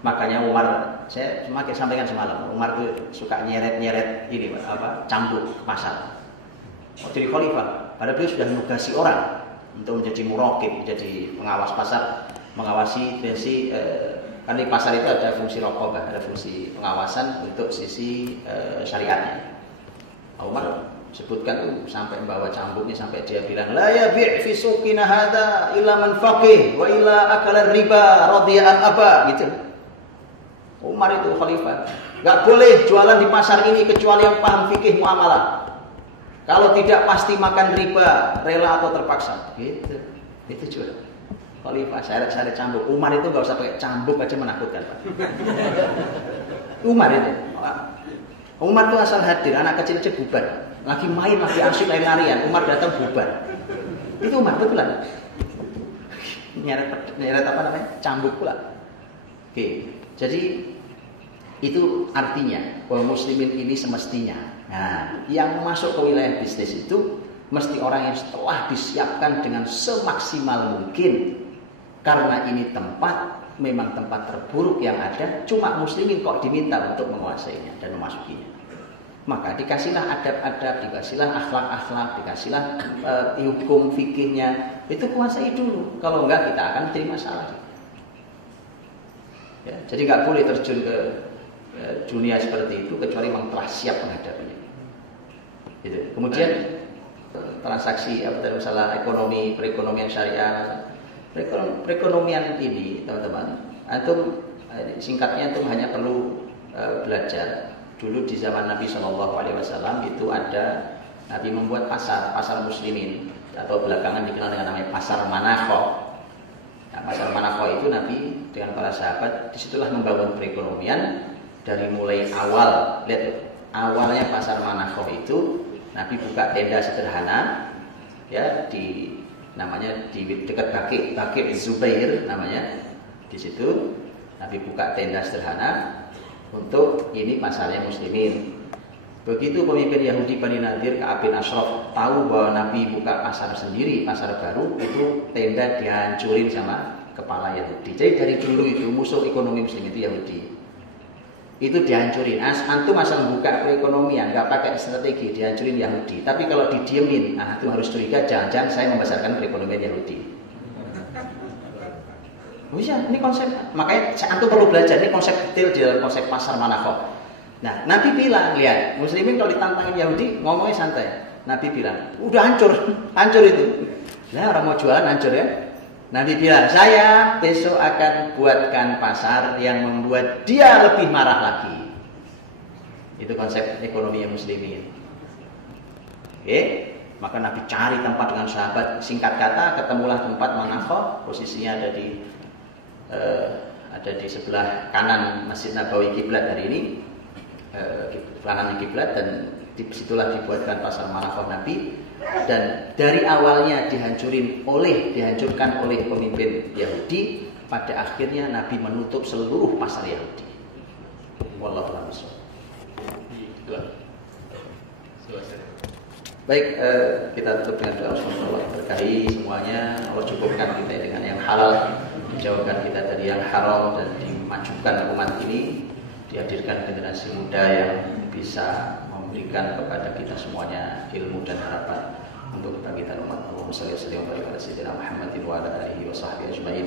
Makanya Umar, saya semakin sampaikan semalam, Umar tuh suka nyeret ini cambuk pasar. Jadi khalifah, padahal beliau sudah menugasi orang untuk menjadi muraqib, menjadi pengawas pasar, mengawasi fungsi kan di pasar itu ada fungsi raqabah, ada fungsi pengawasan untuk sisi syariatnya. Umar sebutkan sampai membawa cambuknya sampai dia bilang la yabi' fi suqina hadza illa man faqih wa illa akala riba radiya an aba gitu. Umar itu khalifah. Gak boleh jualan di pasar ini kecuali yang paham fikih muamalah. Kalau tidak pasti makan riba, rela atau terpaksa. Gitu. Itu juga. Khalifah syarat-syarat cambuk. Umar itu gak usah pakai cambuk aja menakutkan, Pak. Umar itu. Umar itu asal hadir, anak kecil aja bubar. Lagi main, lagi asyik lari-larian. Umar datang bubar. Itu Umar betulan. Nyeret apa namanya? Cambuk pula. Oke. Jadi itu artinya bahwa muslimin ini semestinya, yang masuk ke wilayah bisnis itu mesti orang yang setelah disiapkan dengan semaksimal mungkin, karena ini memang tempat terburuk yang ada, cuma muslimin kok diminta untuk menguasainya dan memasukinya. Maka dikasihlah adab-adab, dikasihlah akhlak-akhlak, dikasihlah hukum fikihnya, itu kuasai dulu. Kalau enggak kita akan terima masalah. Ya, jadi nggak boleh terjun ke dunia seperti itu kecuali memang telah siap menghadapinya. Gitu. Kemudian transaksi masalah perekonomian syariah, perekonomian ini teman-teman, antum singkatnya antum hanya perlu belajar. Dulu di zaman Nabi SAW itu ada Nabi membuat pasar muslimin atau belakangan dikenal dengan namanya pasar Manakho. Nah, pasar Manakho itu Nabi dengan para sahabat, disitulah membangun perekonomian dari mulai awal. Lihat, awalnya pasar Manakhoh itu Nabi buka tenda sederhana, ya di dekat Baqi Zubair namanya. Di situ Nabi buka tenda sederhana untuk ini pasarnya muslimin. Begitu pemimpin Yahudi Bani Nadir Ka'ab bin Ashraf tahu bahwa Nabi buka pasar sendiri, pasar baru, itu tenda dihancurin sama kepala Yahudi. Jadi dari dulu itu musuh ekonomi muslim itu Yahudi. Itu dihancurin. Antum asal buka perekonomian, nggak pakai strategi, dihancurin Yahudi. Tapi kalau didiemin, itu harus curiga, jangan-jangan saya membesarkan perekonomian Yahudi. Bisa, ini konsep. Makanya antum perlu belajar, ini konsep detail di dalam konsep pasar Manakhoh. Nah, Nabi bilang, lihat, muslimin kalau ditantangin Yahudi, ngomongnya santai. Nabi bilang, udah hancur itu. Nah, orang mau jualan hancur ya. Nabi bilang, saya besok akan buatkan pasar yang membuat dia lebih marah lagi. Itu konsep ekonomi muslimin. Oke, maka Nabi cari tempat dengan sahabat. Singkat kata, ketemulah tempat Manakhoh. Posisinya ada di sebelah kanan Masjid Nabawi kiblat hari ini. Kanan kiblat, dan disitulah dibuatkan pasar Manakhoh Nabi. Dan dari awalnya dihancurkan oleh pemimpin Yahudi, pada akhirnya Nabi menutup seluruh pasar Yahudi. Wallahu a'lam bishawab. Baik, kita tutup dengan doa. Allah berkahi semuanya, Allah cukupkan kita dengan yang halal, jauhkan kita dari yang haram, dan dimajukan umat ini, dihadirkan generasi muda yang bisa memberikan kepada kita semuanya ilmu dan harapan untuk kebangkitan umat. Allahumma shalli wa sallim ala sayyidina Muhammadin wa ala alihi wa sahbihi ajma'in.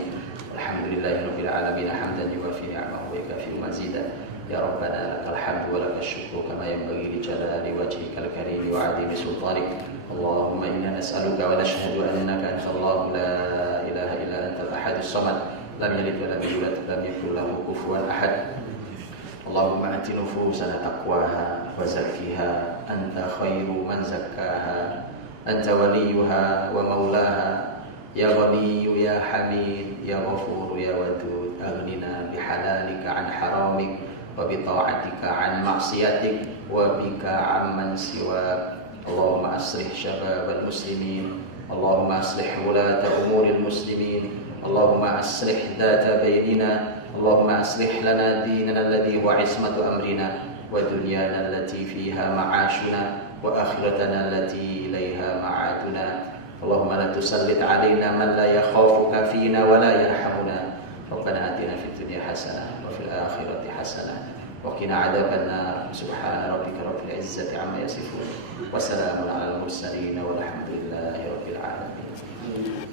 Alhamdulillahirabbil alamin, hamdan yuwafi ni'amahu wa yukafi mazidah. Ya Rabbana lakal hamdu wa lakal syukru kama yanbaghi li jalali wajhikal karim wa 'azimi sultanik. Allahumma inna nas'aluka wa nashhadu annaka antallahu la ilaha illa antal ahadus samad, lam yalid wa lam yulad wa lam yakul lahu kufuwan ahad. Allahumma ati nufusana taqwaha wa zakkiha anta khairu man zakkaha anta waliyuha wa maulaha ya ghaniyyu ya hamid ya ghafur ya wadud aghnina bihalalika an haramik wa bita'atika an ma'siyatik wa bika amman siwak. Allahumma aslih syababal muslimin, Allahumma aslih wulata umuril muslimin, Allahumma aslih dhata bainina, Allahumma aslih lana dinana alladhi huwa ismatu amrina wa dunyana allati fiha ma'ashuna wa akhiratana allati ilaiha ma'aduna. Allahumma la tusallit alaina man la yakhafuka fina wa la yarhamuna. Rabbana atina fid dunya hasanah wa fil akhirati hasanah wa qina adzaban nar. Subhana rabbika rabbil izzati amma yasifun wa salamun alal mursalin walhamdulillahi rabbil alamin.